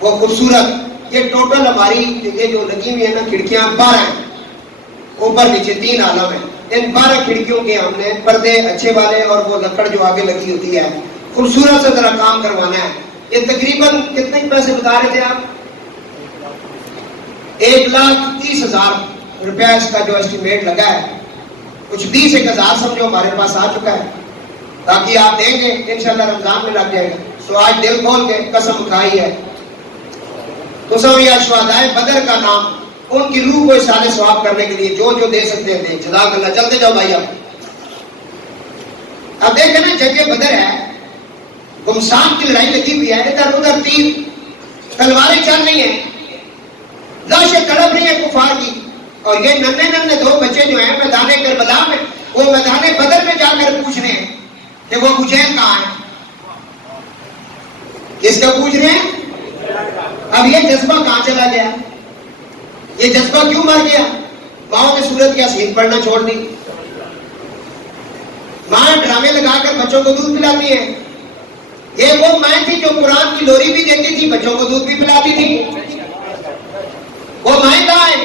وہ خوبصورت یہ ٹوٹل ہماری یہ جو لگی ہوئی ہے نا کھڑکیاں 12 ہیں، اوپر نیچے 3 عالم ہیں. ان 12 کھڑکیوں کے ہم نے پردے اچھے والے اور وہ لکڑ جو آگے لگی ہوتی ہے خوبصورت سے ذرا کام کروانا ہے. یہ تقریباً کتنے پیسے بتا رہے تھے آپ؟ 1,30,000 روپیہ اس کا جو اسٹیمیٹ لگا ہے. کچھ 20,000 سمجھو ہمارے پاس آ چکا ہے، تاکہ آپ دیں گے انشاءاللہ رمضان میں لگ جائے گا. سو آج دل کھول کے قسم کھائی ہے تو سب یہ شہدائے بدر کا نام ان کی روح کو اصالہ ثواب کرنے کے لیے جو جو دے سکتے ہیں دیں. جزاک اللہ. چلتے جاؤ بھائی. اب دیکھیں نا جنگ بدر ہے، گمسان کی لڑائی لگی ہوئی ہے، ادھر ادھر تیر تلواریں چل رہی ہیں، لاشیں تڑپ رہی ہیں کفار کی. اور یہ ننھے 2 بچے جو ہیں میدان کربلا میں، وہ میدان بدر میں جا کر پوچھ رہے ہیں کہ وہ ابو جہل کہاں ہے. کس کا پوچھ رہے ہیں؟ اب یہ جذبہ کہاں چلا گیا؟ یہ جذبہ کیوں مر گیا؟ ماؤں نے سورت کیا سید پڑھنا چھوڑ دی. ماں ڈرامے لگا کر بچوں کو دودھ پلاتی ہے. یہ وہ ماں تھی جو قرآن کی لوری بھی دیتی تھی, بچوں کو دودھ بھی پلاتی تھی. وہ مائیں کہاں ہیں؟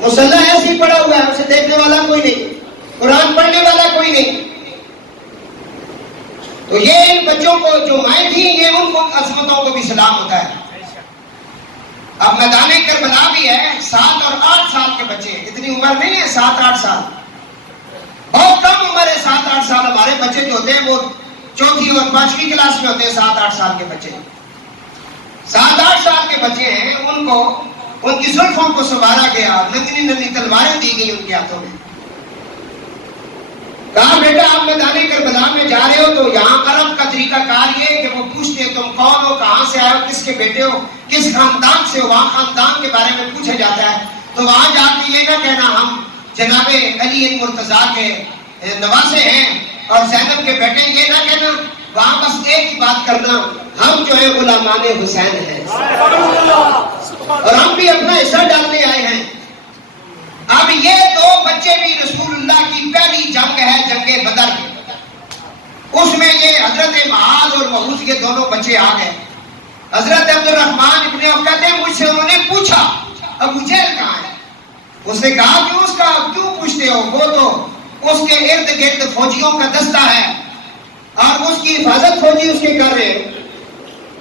مسلح ایسے ہی پڑا ہوا ہے, اسے دیکھنے والا کوئی نہیں, قرآن پڑھنے والا کوئی نہیں. تو یہ ان بچوں کو جو مائیں تھیں, یہ ان کو عظمتوں کو بھی سلام ہوتا ہے. اب میدان کربلا بھی ہے, 7 اور 8 سال کے بچے, اتنی عمر نہیں ہے 7-8 سال, بہت کم عمر ہے 7-8 سال. ہمارے بچے جو ہوتے ہیں وہ 4تھی اور 5ویں کلاس میں ہوتے ہیں. 7-8 سال کے بچے, 7-8 سال کے بچے ہیں, ان کو ان کی زلفوں کو سنوارا گیا, ننھی ننھی تلواریں دی گئی ان کے ہاتھوں میں. کہا بیٹا آپ میدان کربلا میں جا رہے ہو تو یہاں عرب کا طریقہ کار یہ کہ وہ پوچھتے ہیں تم کون ہو, کہاں سے آئے ہو, کس کے بیٹے ہو, کس خاندان سے ہو. وہاں خاندان کے بارے میں پوچھا جاتا ہے. تو وہاں جا کے یہ نہ کہنا ہم جناب علی مرتضیٰ کے نواسے ہیں اور زینب کے بیٹے ہیں, یہ نہ کہنا. وہاں بس ایک ہی بات کرنا, ہم جو ہے غلامان حسین ہیں اور ہم بھی اپنا حصہ ڈالنے آئے ہیں. اب یہ 2 بچے بھی رسول اللہ کی پہلی جنگ ہے, جنگ بدر. اس میں یہ حضرت معاذ اور معوذ یہ دونوں بچے آ گئے. حضرت عبد الرحمن ابن عوف کہتے ہیں مجھ سے انہوں نے پوچھا ابو جہل کہاں ہے. اس نے کہا کہ اس کا کیوں پوچھتے ہو, وہ تو اس کے ارد گرد فوجیوں کا دستہ ہے اور اس کی حفاظت فوجی اس کے کر رہے ہیں,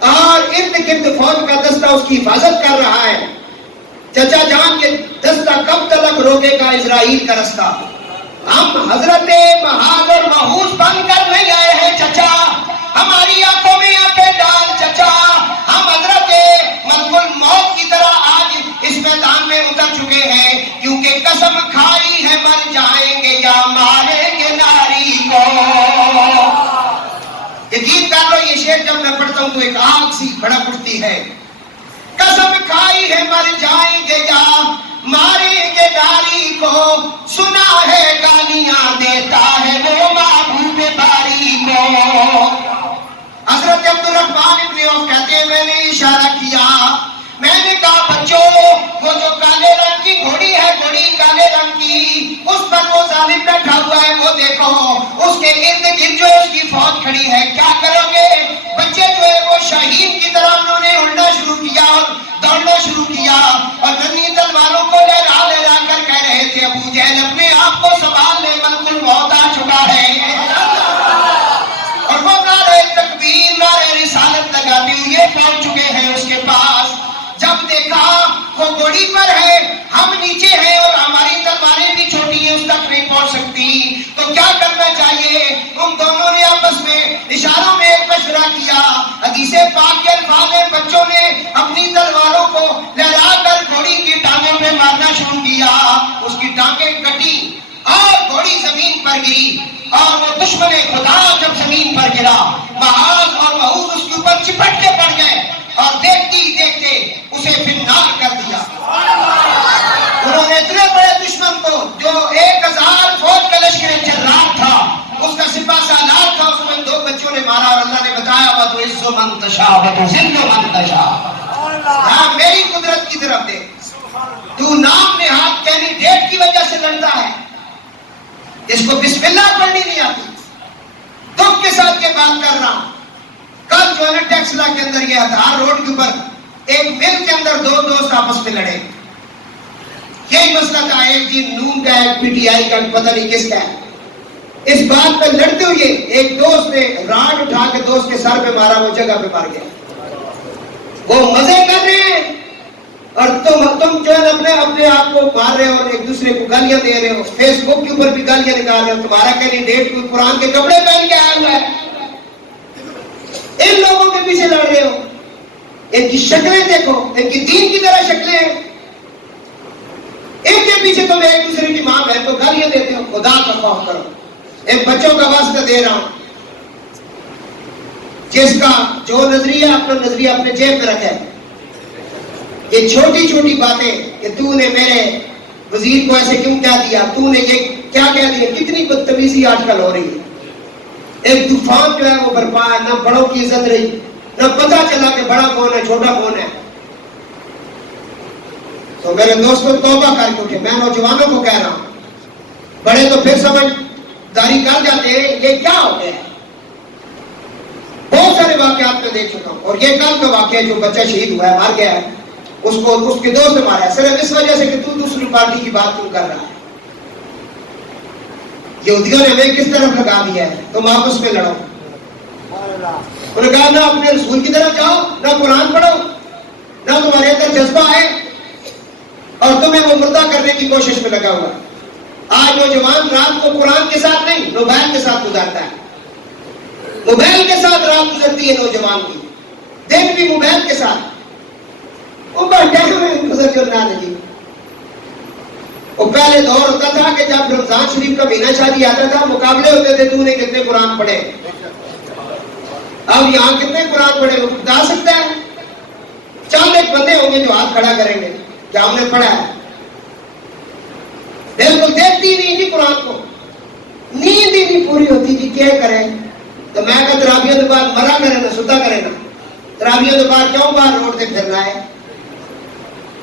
اور ارد گرد فوج کا دستہ اس کی حفاظت کر رہا ہے. چچا جان کے دستہ کب تک روکے گا اسرائیل کا رستہ؟ ہم حضرت معاذ اور معوذ بن کر نہیں آئے ہیں چچا, ہماری آنکھوں میں آنکھیں ڈال چچا. ہم حضرت ملک الموت کی طرح آج اس میدان میں اتر چکے ہیں, کیونکہ قسم کھائی ہے مر جائیں گے یا ماریں گے ناری کو. یقین کر لو یہ شعر جب میں پڑھتا ہوں تو ایک آگ سی بھڑک اٹھتی ہے. قسم کھائی ہے مر جائیں گے یا ماریں گے ناری کو, سنا ہے گالیاں دیتا ہے وہ محبوب باری کو. حضرت عبد الرحمن ابن عوف کہتے ہیں میں نے اشارہ کیا, میں نے کہا بچوں وہ جو کالے رنگ کی گھوڑی ہے, گھوڑی کالے رنگ کی, اس پر وہ ظالم بیٹھا ہوا ہے, وہ دیکھو اس کے ارد گرد جو اس کی فوج کھڑی ہے, کیا کرو گے؟ بچے جو ہے وہ شاہین کی طرح انہوں نے اڑنا شروع کیا اور دوڑنا شروع کیا, اور ننھی تلواروں کو لہرا لہرا کر کہہ رہے تھے ابو جہل اپنے آپ کو سنبھال لے, ملک الموت آ چکا ہے. اور وہ نعرے تکبیر نعرے رسالت لگاتے ہوئے پہنچ چکے ہیں اس کے پاس. جب دیکھا وہ گھوڑی پر ہے, ہم نیچے ہیں اور ہماری تلواریں بھی چھوٹی ہیں, اس تک نہیں پہنچ سکتی, تو کیا کرنا چاہیے؟ ان دونوں نے آپس میں اشاروں میں ایک مشورہ کیا. حدیث پاک کے الفاظ ہیں, بچوں نے اپنی تلواروں کو لہرا کر گھوڑی کی ٹانگوں پہ مارنا شروع کیا. اس کی ٹانگیں کٹی اور گھوڑی زمین پر گری, اور وہ دشمن خدا جب زمین پر گرا, معاذ اور معوذ اس کے اوپر چپٹ کے پڑ گئے اور دیکھتے ہی دیکھتے اسے فنار کر دیا. انہوں نے اتنے بڑے دشمن کو جو 1000 فوج کا لشکر جرار تھا, اس کا سپاہ سالار تھا, اس میں 2 بچوں نے مارا, اور اللہ نے بتایا وہ تو عز و منتشا و تو ذل و منتشا. ہاں میری قدرت کی طرف دے, تو نام نہاد کینڈیڈیٹ کی وجہ سے لڑتا ہے, اس کو بسم اللہ پڑھنی نہیں آتی. دکھ کے ساتھ یہ بات کر رہا ہوں, کل جو ہے نا ٹیکسلا کے اندر یہ ہتھار روڈ کے اوپر ایک مل کے اندر 2 دوست آپس میں لڑے. یہی مسئلہ تھا, ایک جی نون کا ہے, پی ٹی آئی کا, پتہ نہیں کس کا ہے. اس بات پہ لڑتے ہوئے ایک دوست نے راڈ اٹھا کے دوست کے سر پہ مارا, وہ جگہ پہ مار گیا. وہ مزے کر رہے ہیں اور تم جو ہے اپنے آپ کو مار رہے ہو اور ایک دوسرے کو گالیاں دے رہے ہو, فیس بک کے اوپر بھی گالیاں نکال رہے ہو. تمہارا کینڈیڈیٹ کوئی قرآن کے کپڑے پہن کے آیا ہوا ہے, ان لوگوں کے پیچھے لڑ رہے ہو. ان کی شکلیں دیکھو, ان کی دین کی طرح شکلیں ہیں, ان کے پیچھے تم ایک دوسرے کی ماں بہن کو گالیاں دیتے ہو. خدا کا خوف کرو. ان بچوں کا واسطہ دے رہا ہوں, جس کا جو نظریہ اپنے جیب میں رکھے. یہ چھوٹی چھوٹی باتیں کہ تو نے میرے وزیر کو ایسے کیوں کہہ دیا, تو نے یہ کیا کہہ دیا, کتنی بدتمیزی آج کل ہو رہی ہے. ایک طوفان جو ہے وہ برپا ہے, نہ بڑوں کی عزت رہی, نہ پتہ چلا کہ بڑا کون ہے چھوٹا کون ہے. تو میرے دوستوں توبہ کر کے اٹھے. میں نوجوانوں کو کہہ رہا ہوں, بڑے تو پھر سمجھداری کر جاتے ہیں یہ کیا ہو گیا. بہت سارے واقعات میں دیکھ چکا ہوں, اور یہ کل کا واقعہ جو بچہ شہید ہوا ہے, مر گیا ہے, اس کو اس کے دوست نے مارا ہے صرف اس وجہ سے کہ تو دوسری پارٹی کی بات کیوں کر رہا ہے. یہودیوں نے ہمیں کس طرف لگا دیا ہے, تم آپس میں لڑو. انہوں نے کہا نہ اپنے رسول کی طرف جاؤ, نہ قرآن پڑھو, نہ تمہارے اندر جذبہ ہے, اور تمہیں وہ مردہ کرنے کی کوشش میں لگا ہوا. آج نوجوان رات کو قرآن کے ساتھ نہیں موبائل کے ساتھ گزارتا ہے. موبائل کے ساتھ رات گزرتی ہے نوجوان کی, دن بھی موبائل کے ساتھ. وہ گزر کر نہ لگی. وہ پہلے دور ہوتا تھا کہ جب رمضان شریف کا مہینہ شادی آتا تھا, مقابلے ہوتے تھے تو نے کتنے قرآن پڑھے. اب یہاں کتنے قرآن پڑھے وہ بتا سکتا ہے؟ چند ایک بندے ہوں گے جو ہاتھ کھڑا کریں گے کیا ہم نے پڑھا ہے. بالکل دیکھتی نہیں تھی قرآن کو, نیند ہی نہیں پوری ہوتی تھی, کیا کریں. تو میں کہا تراویح کے بعد مرا کرے نا, ستا کرے نا. تراویح کے بعد کیوں باہر روڈ سے پھرنا ہے.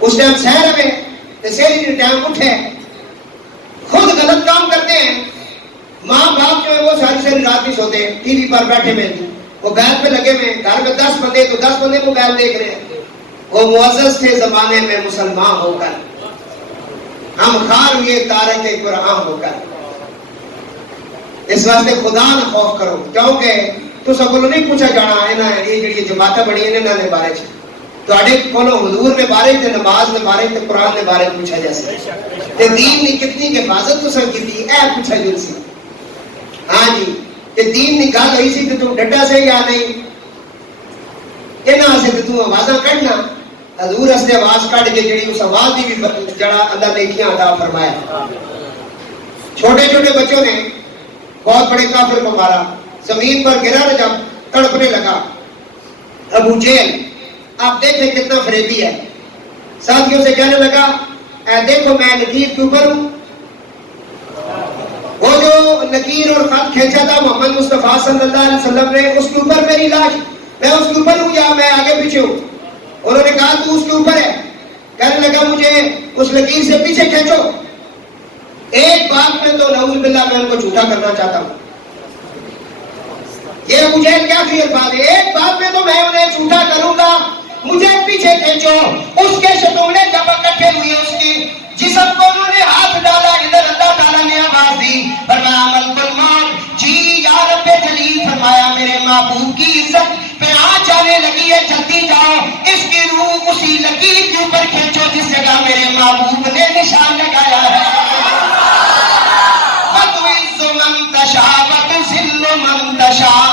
اس ٹائم سحر میں سہری کے ٹائم اٹھے, خود غلط کام کرتے ہیں. ماں باپ جو ہے وہ ساری ساری رات نہیں سوتے, ٹی وی پر بیٹھے ہوئے تھے, وہ موبائل پہ لگے ہوئے. گھر میں 10 بندے تو 10 بندے موبائل دیکھ رہے ہیں. وہ معزز تھے زمانے میں مسلمان ہو کر, ہم خار ہوئے تارک قرآن ہو کر. اس واسطے خدا نہ خوف کرو, کیونکہ تو سب کو نہیں پوچھا جانا ہے نا یہ جڑی جماعتیں بڑی ہیں انہاں نے بارے چ تواڈے کولوں حضور نے بارے تے نماز نے بارے تے قرآن نے بارے پوچھا جیسے تے دین نے کتنی حفاظت تو سن کیتی اے پوچھا جو سی. ہاں جی, تے دین دی گل ہوئی سی تے تو ڈٹا سے یا نہیں, انہاں سے تو آوازاں کڈنا. حضور اس نے آواز کڈ کے جڑی اس آواز دی بھی جڑا اللہ نے کیا عطا فرمایا. چھوٹے چھوٹے بچوں نے بہت بڑے کافر کو مارا, زمین پر گرا نہ جب تڑپنے لگا. ابو جہل آپ دیکھیں کتنا فریبی ہے, ساتھیوں سے کہنے لگا اے دیکھو میں لکیر کے اوپر ہوں. وہ جو لکیر اور خط کھینچا تھا محمد مصطفیٰ صلی اللہ علیہ وسلم نے, اس کے اوپر میری لاش, میں اس کے اوپر ہوں یا میں آگے پیچھے ہوں. انہوں نے کہا تو اس کے اوپر ہے. کہنے لگا مجھے اس لکیر سے پیچھے کھینچو. ایک بات میں تو نعوذ باللہ میں ان کو جھوٹا کرنا چاہتا ہوں. یہ مجھے کیا کلیئر بات ہے, ایک بات میں تو میں انہیں جھوٹا کروں گا, مجھے پیچھے کھینچو. اس کے ستونے جب اکٹھے ہوئے اس کی جسم کو انہوں نے ہاتھ ڈالا, ادھر اللہ تعالیٰ نے آواز دی, فرمایا ملک الموت جی یا رب جلیل, فرمایا میرے محبوب کی عزت پہ آنچ آنے لگی ہے, جلدی جاؤ اس کی روح اسی لکیر کے اوپر کھینچو جس جگہ میرے محبوب نے نشان لگایا ہے. وَتُعِزُّ مَن تَشَاءُ وَتُذِلُّ مَن تَشَاءُ.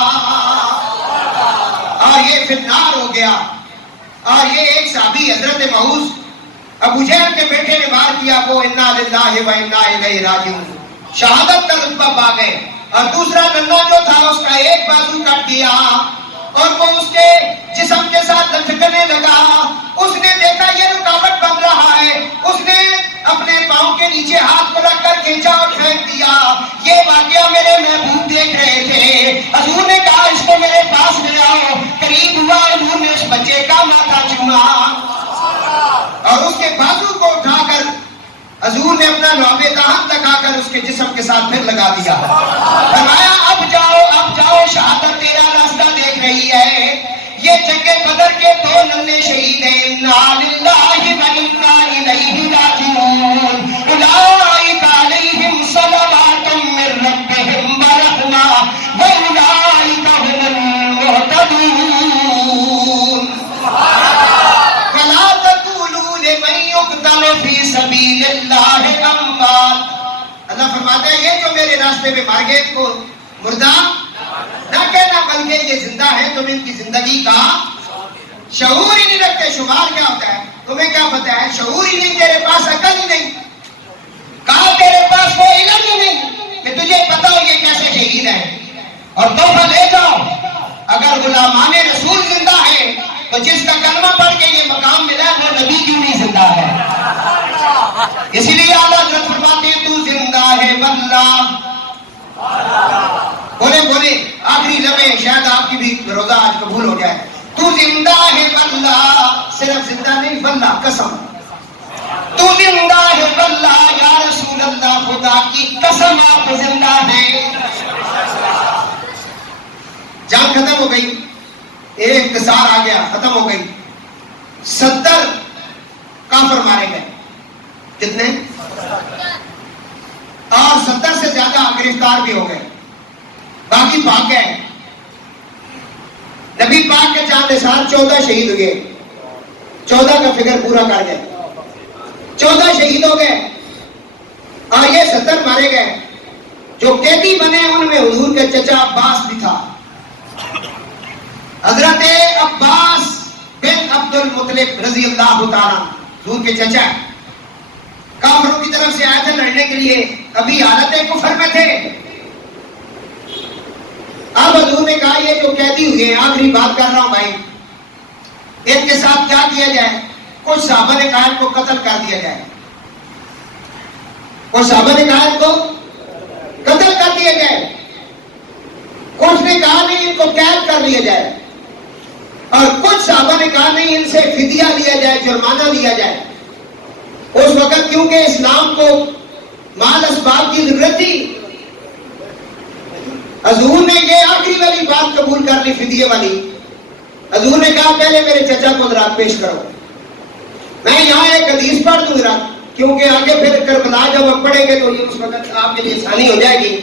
اور یہ فنار ہو گیا. اور یہ ایک صحابی حضرت معوذ ابو جہل کے بیٹے نے وار کیا, وہ انا للہ و انا الیہ راجعون, شہادت کا رتبہ پا گئے. اور دوسرا ننھا جو تھا اس کا ایک بازو کٹ گیا اور وہ اس کے جسم کے ساتھ لٹکنے لگا. اس نے دیکھا یہ رکاوٹ بن رہا ہے, اس نے اپنے پاؤں کے نیچے ہاتھ کو رکھ کر کھینچا اور پھینک دیا. یہ واقعہ میرے محبوب دیکھ رہے تھے. حضور نے کہا اس کو میرے پاس لے آؤ. قریب ہوا, حضور نے اس بچے کا ماتھا چوما اور اس کے بازو کو اٹھا کر حضور نے اپنا لعاب دہن لگا کر اس کے جسم کے ساتھ پھر لگا دیا. فرمایا اب جاؤ, شہادت تیرا راستہ دیکھ رہی ہے. یہ جنگ بدر کے 2 ننھے شہید ہیں. انا للہ و انا الیہ راجعون. اولئک علیہم صلوات من ربہم ورحمہ واولئک هم المہتدون. ولا تقولوا لمن يقتل في سبيل الله اموات. اللہ فرماتا ہے یہ جو میرے راستے میں مر گئے کو مردہ نہ کہنا بلکہ یہ زندہ ہے. تم ان کی زندگی کا شعور ہی نہیں رکھتے. شمار کیا ہوتا ہے تمہیں کیا پتا ہے؟ شعور ہی نہیں, تیرے پاس عقل ہی نہیں, کہا تیرے پاس وہ علم ہی نہیں کہ تجھے پتا ہو یہ کیسے شہید ہے. اور تحفہ لے جاؤ, اگر غلامان رسول زندہ ہے تو جس کا کلمہ پڑھ کے یہ مقام ملا وہ نبی کیوں نہیں زندہ ہے؟ اسی لیے اعلیٰ حضرت فرماتے ہیں تو زندہ ہے واللہ. بولے آخری لمحے شاید آپ کی بھی روزہ آج قبول ہو جائے. تو زندہ ہے واللہ, صرف زندہ نہیں واللہ قسم. تو زندہ ہے واللہ یا رسول اللہ، خدا کی قسم آپ زندہ ہیں۔ جنگ ختم ہو گئی، ایک انتصار آ گیا، ختم ہو گئی، 70 کافر مارے گئے۔ کتنے؟ اور 70 سے زیادہ گرفتار بھی ہو گئے، باقی بھاگ گئے۔ نبی پاک کے چاند نثار 14 شہید ہوئے، 14 کا فگر پورا کر گئے، 14 شہید ہو گئے اور یہ 70 مارے گئے۔ جو قیدی بنے ان میں حضور کے چچا عباس بھی تھا، حضرت عباس بن عبد المطلب رضی اللہ تعالیٰ، حضور کے چچا کافروں کی طرف سے آئے تھے لڑنے کے لیے، ابھی حالت کفر میں تھے۔ اب حضور نے کہا یہ جو قیدی ہوئے، آخری بات کر رہا ہوں بھائی، ان کے ساتھ کیا کیا جائے؟ کچھ صحابہ نے کہا ان کو قتل کر دیا جائے، کچھ صحابہ نے کہا ان کو قتل کر دیا جائے، کچھ نے کہا نہیں ان کو قید کر لیا جائے، اور کچھ صحابہ نے کہا نہیں ان سے فدیہ لیا جائے، جرمانہ لیا جائے۔ اس وقت کیونکہ اسلام کو مال اسباب کی ضرورت تھی، حضور نے یہ آخری والی بات قبول کر لی، فدیے والی۔ حضور نے کہا پہلے میرے چچا کو ذرا پیش کرو، میں یہاں ایک حدیث پڑھ دوں ذرا، کیونکہ آگے پھر کربلا جب آپ پڑھیں گے تو یہ اس وقت آپ کے لیے آسانی ہو جائے گی۔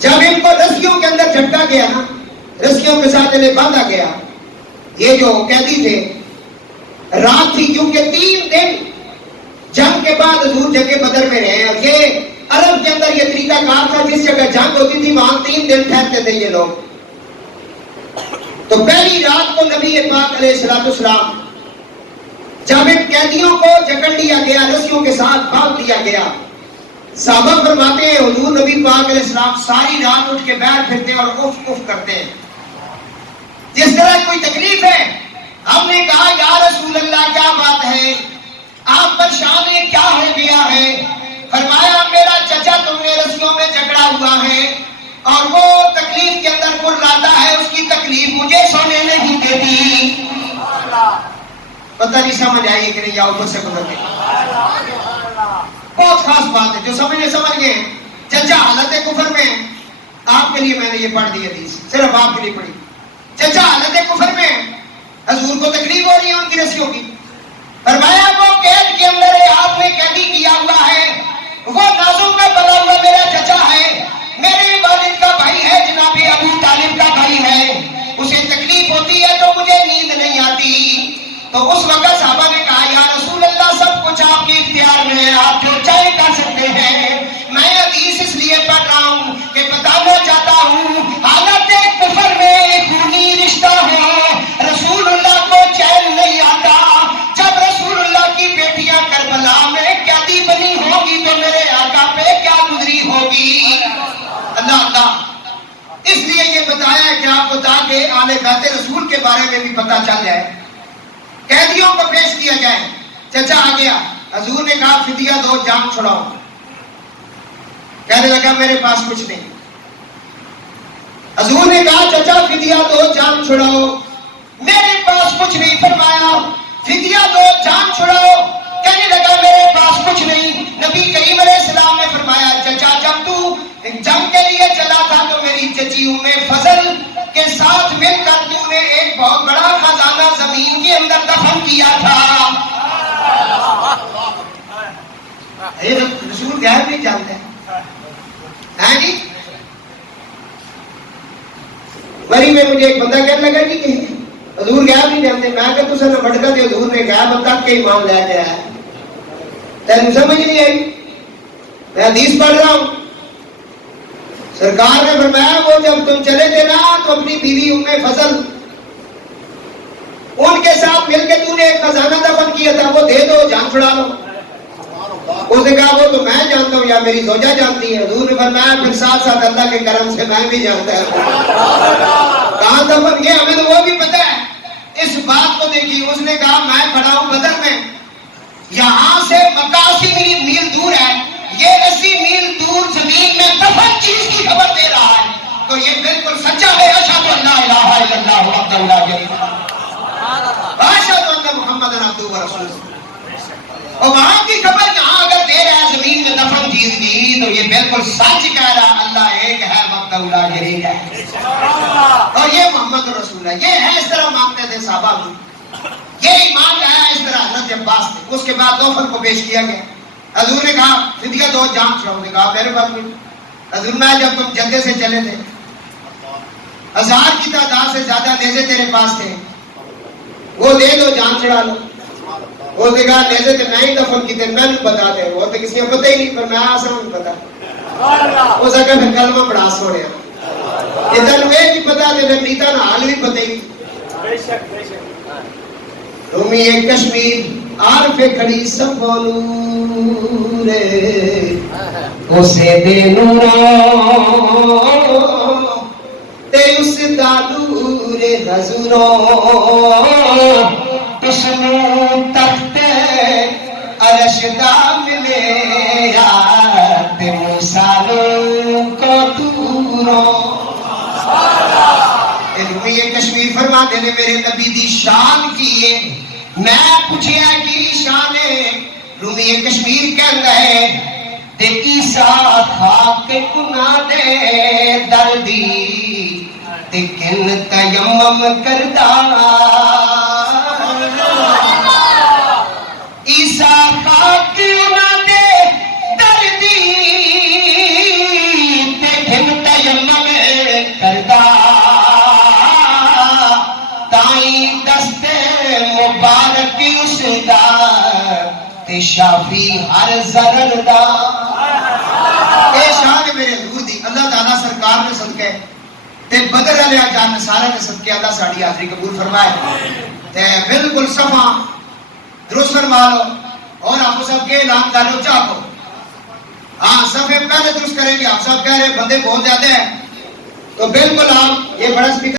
جب ان کو رسیوں کے اندر جھٹکا گیا نا، رسیوں کے ساتھ انہیں باندھا گیا، یہ جو قیدی تھے، رات تھی کیونکہ 3 دن جنگ کے بعد حضور جنگ بدر میں رہے، اور یہ عرب کے اندر یہ طریقہ کار تھا، جس جگہ جنگ ہوتی تھی وہاں 3 دن ٹھہرتے تھے یہ لوگ۔ تو پہلی رات کو نبی پاک علیہ الصلوۃ والسلام جب ان قیدیوں کو جکڑ لیا گیا، رسیوں کے ساتھ باندھ دیا گیا، صحابہ فرماتے ہیں حضور نبی پاک علیہ السلام ساری رات اٹھ کے بیٹھ پھرتے اور اف اف کرتے ہیں۔ جس طرح کوئی تکلیف ہے، ہم نے کہا یا رسول اللہ کیا بات ہے، آپ پریشان ہیں، کیا ہو گیا ہے؟ فرمایا میرا چچا تم نے رسیوں میں جکڑا ہوا ہے اور وہ تکلیف کے اندر کراتا ہے، اس کی تکلیف مجھے سونے نہیں دیتی۔ پتہ نہیں سمجھ آئی کہ نہیں، یا اوپر سے گزر گئی۔ بہت خاص بات ہے، جو سمجھ گئے۔ چچا حالت کفر میں، آپ کے لیے میں نے یہ پڑھ دی حدیث، صرف آپ کے لیے پڑھی۔ چچا حالت کفر میں، حضور کو تکلیف ہو رہی ہے ان کی رسیوں کی۔ فرمایا وہ قید کے اندر ہے، آپ نے قیدی کیا ہوا ہے، وہ نازک کا بنا ہوا میرا چچا ہے، میرے والد کا بھائی ہے، جناب ابو طالب کا بھائی ہے، اسے تکلیف ہوتی ہے تو مجھے نیند نہیں آتی۔ تو اس وقت صحابہ نے کہا یا رسول اللہ سب کچھ آپ کے اختیار میں ہے، آپ جو چاہے کر سکتے ہیں۔ میں حدیث اس لیے پڑھ رہا ہوں کہ بتانا چاہتا ہوں حالت کفر میں خونی رشتہ ہو، رسول اللہ کو چین نہیں آتا۔ جب رسول اللہ کی بیٹیاں کربلا میں قیدی بنی ہوگی تو میرے آقا پہ کیا گزری ہوگی؟ اللہ اللہ، اس لیے یہ بتایا ہے کہ آپ کو تاکہ آل بیت رسول کے بارے میں بھی پتہ چل جائے۔ قیدیوں کو پیش کیا جائے، چچا آ گیا، حضور نے کہا فدیہ دو، جان چھڑاؤ۔ کہنے لگا میرے پاس کچھ نہیں۔ حضور نے کہا چچا فدیہ دو، جان چھڑاؤ۔ میرے پاس کچھ نہیں۔ فرمایا فدیہ دو، جان چھڑاؤ۔ کہنے لگا میرے پاس کچھ نہیں۔ نبی کریم علیہ السلام نے فرمایا چچا جب تو جنگ کے لیے چلا تھا تو میری چچی ام فضل کے ساتھ مل کر تو نے ایک بہت بڑا خزانہ زمین کے اندر دفن کیا تھا۔ رسول غیب نہیں جانتے ہیں جی۔ وری میں مجھے ایک بندہ کہنے لگا جی کہ حضور غیب نہیں جانتے۔ میں کہ تسا نہ بھٹکا دے، حضور نے غیب تک کے ایمان لے کے آیا۔ تینوں سمجھ نہیں آئی؟ میں حدیث پڑھ رہا ہوں، سرکار نے فرمایا وہ جب تم چلے تھے نا تو اپنی بیوی ام فضل ان کے ساتھ مل کے تو نے ایک خزانہ دفن کیا تھا، وہ دے دو، جان چھڑا لو۔ اس نے کہا وہ تو میں جانتا ہوں یا میری زوجہ جانتی ہے۔ حضور نے فرمایا پھر ساتھ ساتھ اللہ کے کرم سے میں بھی جانتا ہوں کہاں دفن کیا، ہمیں تو وہ بھی پتہ ہے۔ اس بات کو دیکھیے، اس نے کہا میں کھڑا ہوں بدر میں، یہاں سے مکہ 80 میل دور ہے، یہ 80 میل دور زمین میں دفن چیز کی خبر دے رہا ہے، تو یہ بالکل سچا ہے۔ اشہد ان لا الہ الا اللہ وحدہ لا شریک لہ، اشہد ان محمد عبدہ ورسولہ۔ اور وہاں کی خبر یہاں اگر دے رہا ہے زمین میں دفن چیز کی تو یہ بالکل سچ کہہ رہا اللہ ایک ہے وقت اولا شریک ہے اور یہ محمد رسول ہے. یہ ہے اس طرح مانگتے تھے صحابہ بھی. یہ ایمان لایا اس طرح حضرت عباس نے. اس کے بعد دوفر کو پیش کیا گیا. حضور نے کہا فدیہ دو جان چھوڑو. نے کہا میرے پاس نہیں. حضور میں جب تم جدے سے چلے تھے 1000 کی تعداد سے زیادہ نیزے تیرے پاس تھے وہ دے دو جان چڑھا لو. وہ نے کہا نیزے تو میں ہی دفن کی تھے میں نے بتا دے. وہ تو کسی کو پتہ ہی نہیں پر میں آسان پتا. وہ سکا پھر کلمہ بڑا سوڑے ادھر وہ بھی پتا دے پھر نیتا نہ حال بھی پتہ ہی. رومی کشمیر عارف کھڑی سب بولو رے اسے دے نوروں تے اس دالور حضوروں تسنو تخت عرش دا ملے تے موسیٰ کو دوروں. رومی کشمیر فرما دینے میرے نبی دی شان کیے. میں پوچھیا کی شان ہے. رومی کشمیر کہہ رہے تے عیسیٰ خاک گناہ دے دردی تے کن تیمم کردہ. عیسیٰ خاک گناہ دے دردی تے کن تیمم کردہ. تائیں دست مبارک اس دا تے شافی ہر ضرر دا. اے شان میرے حضور دی اللہ تعالیٰ سرکار نے صدقے تے بدر علیہ جان نصارہ نے صدقے اللہ ساڑی حاضری قبول فرمائے تے بالکل صفحہ درست فرما لو اور آپ سب کے اعلان کر لو چاہو. ہاں صفحے پہلے درست کریں گے. آپ سب کہہ رہے بندے بہت زیادہ ہیں تو بالکل آپ یہ بڑا سپیکر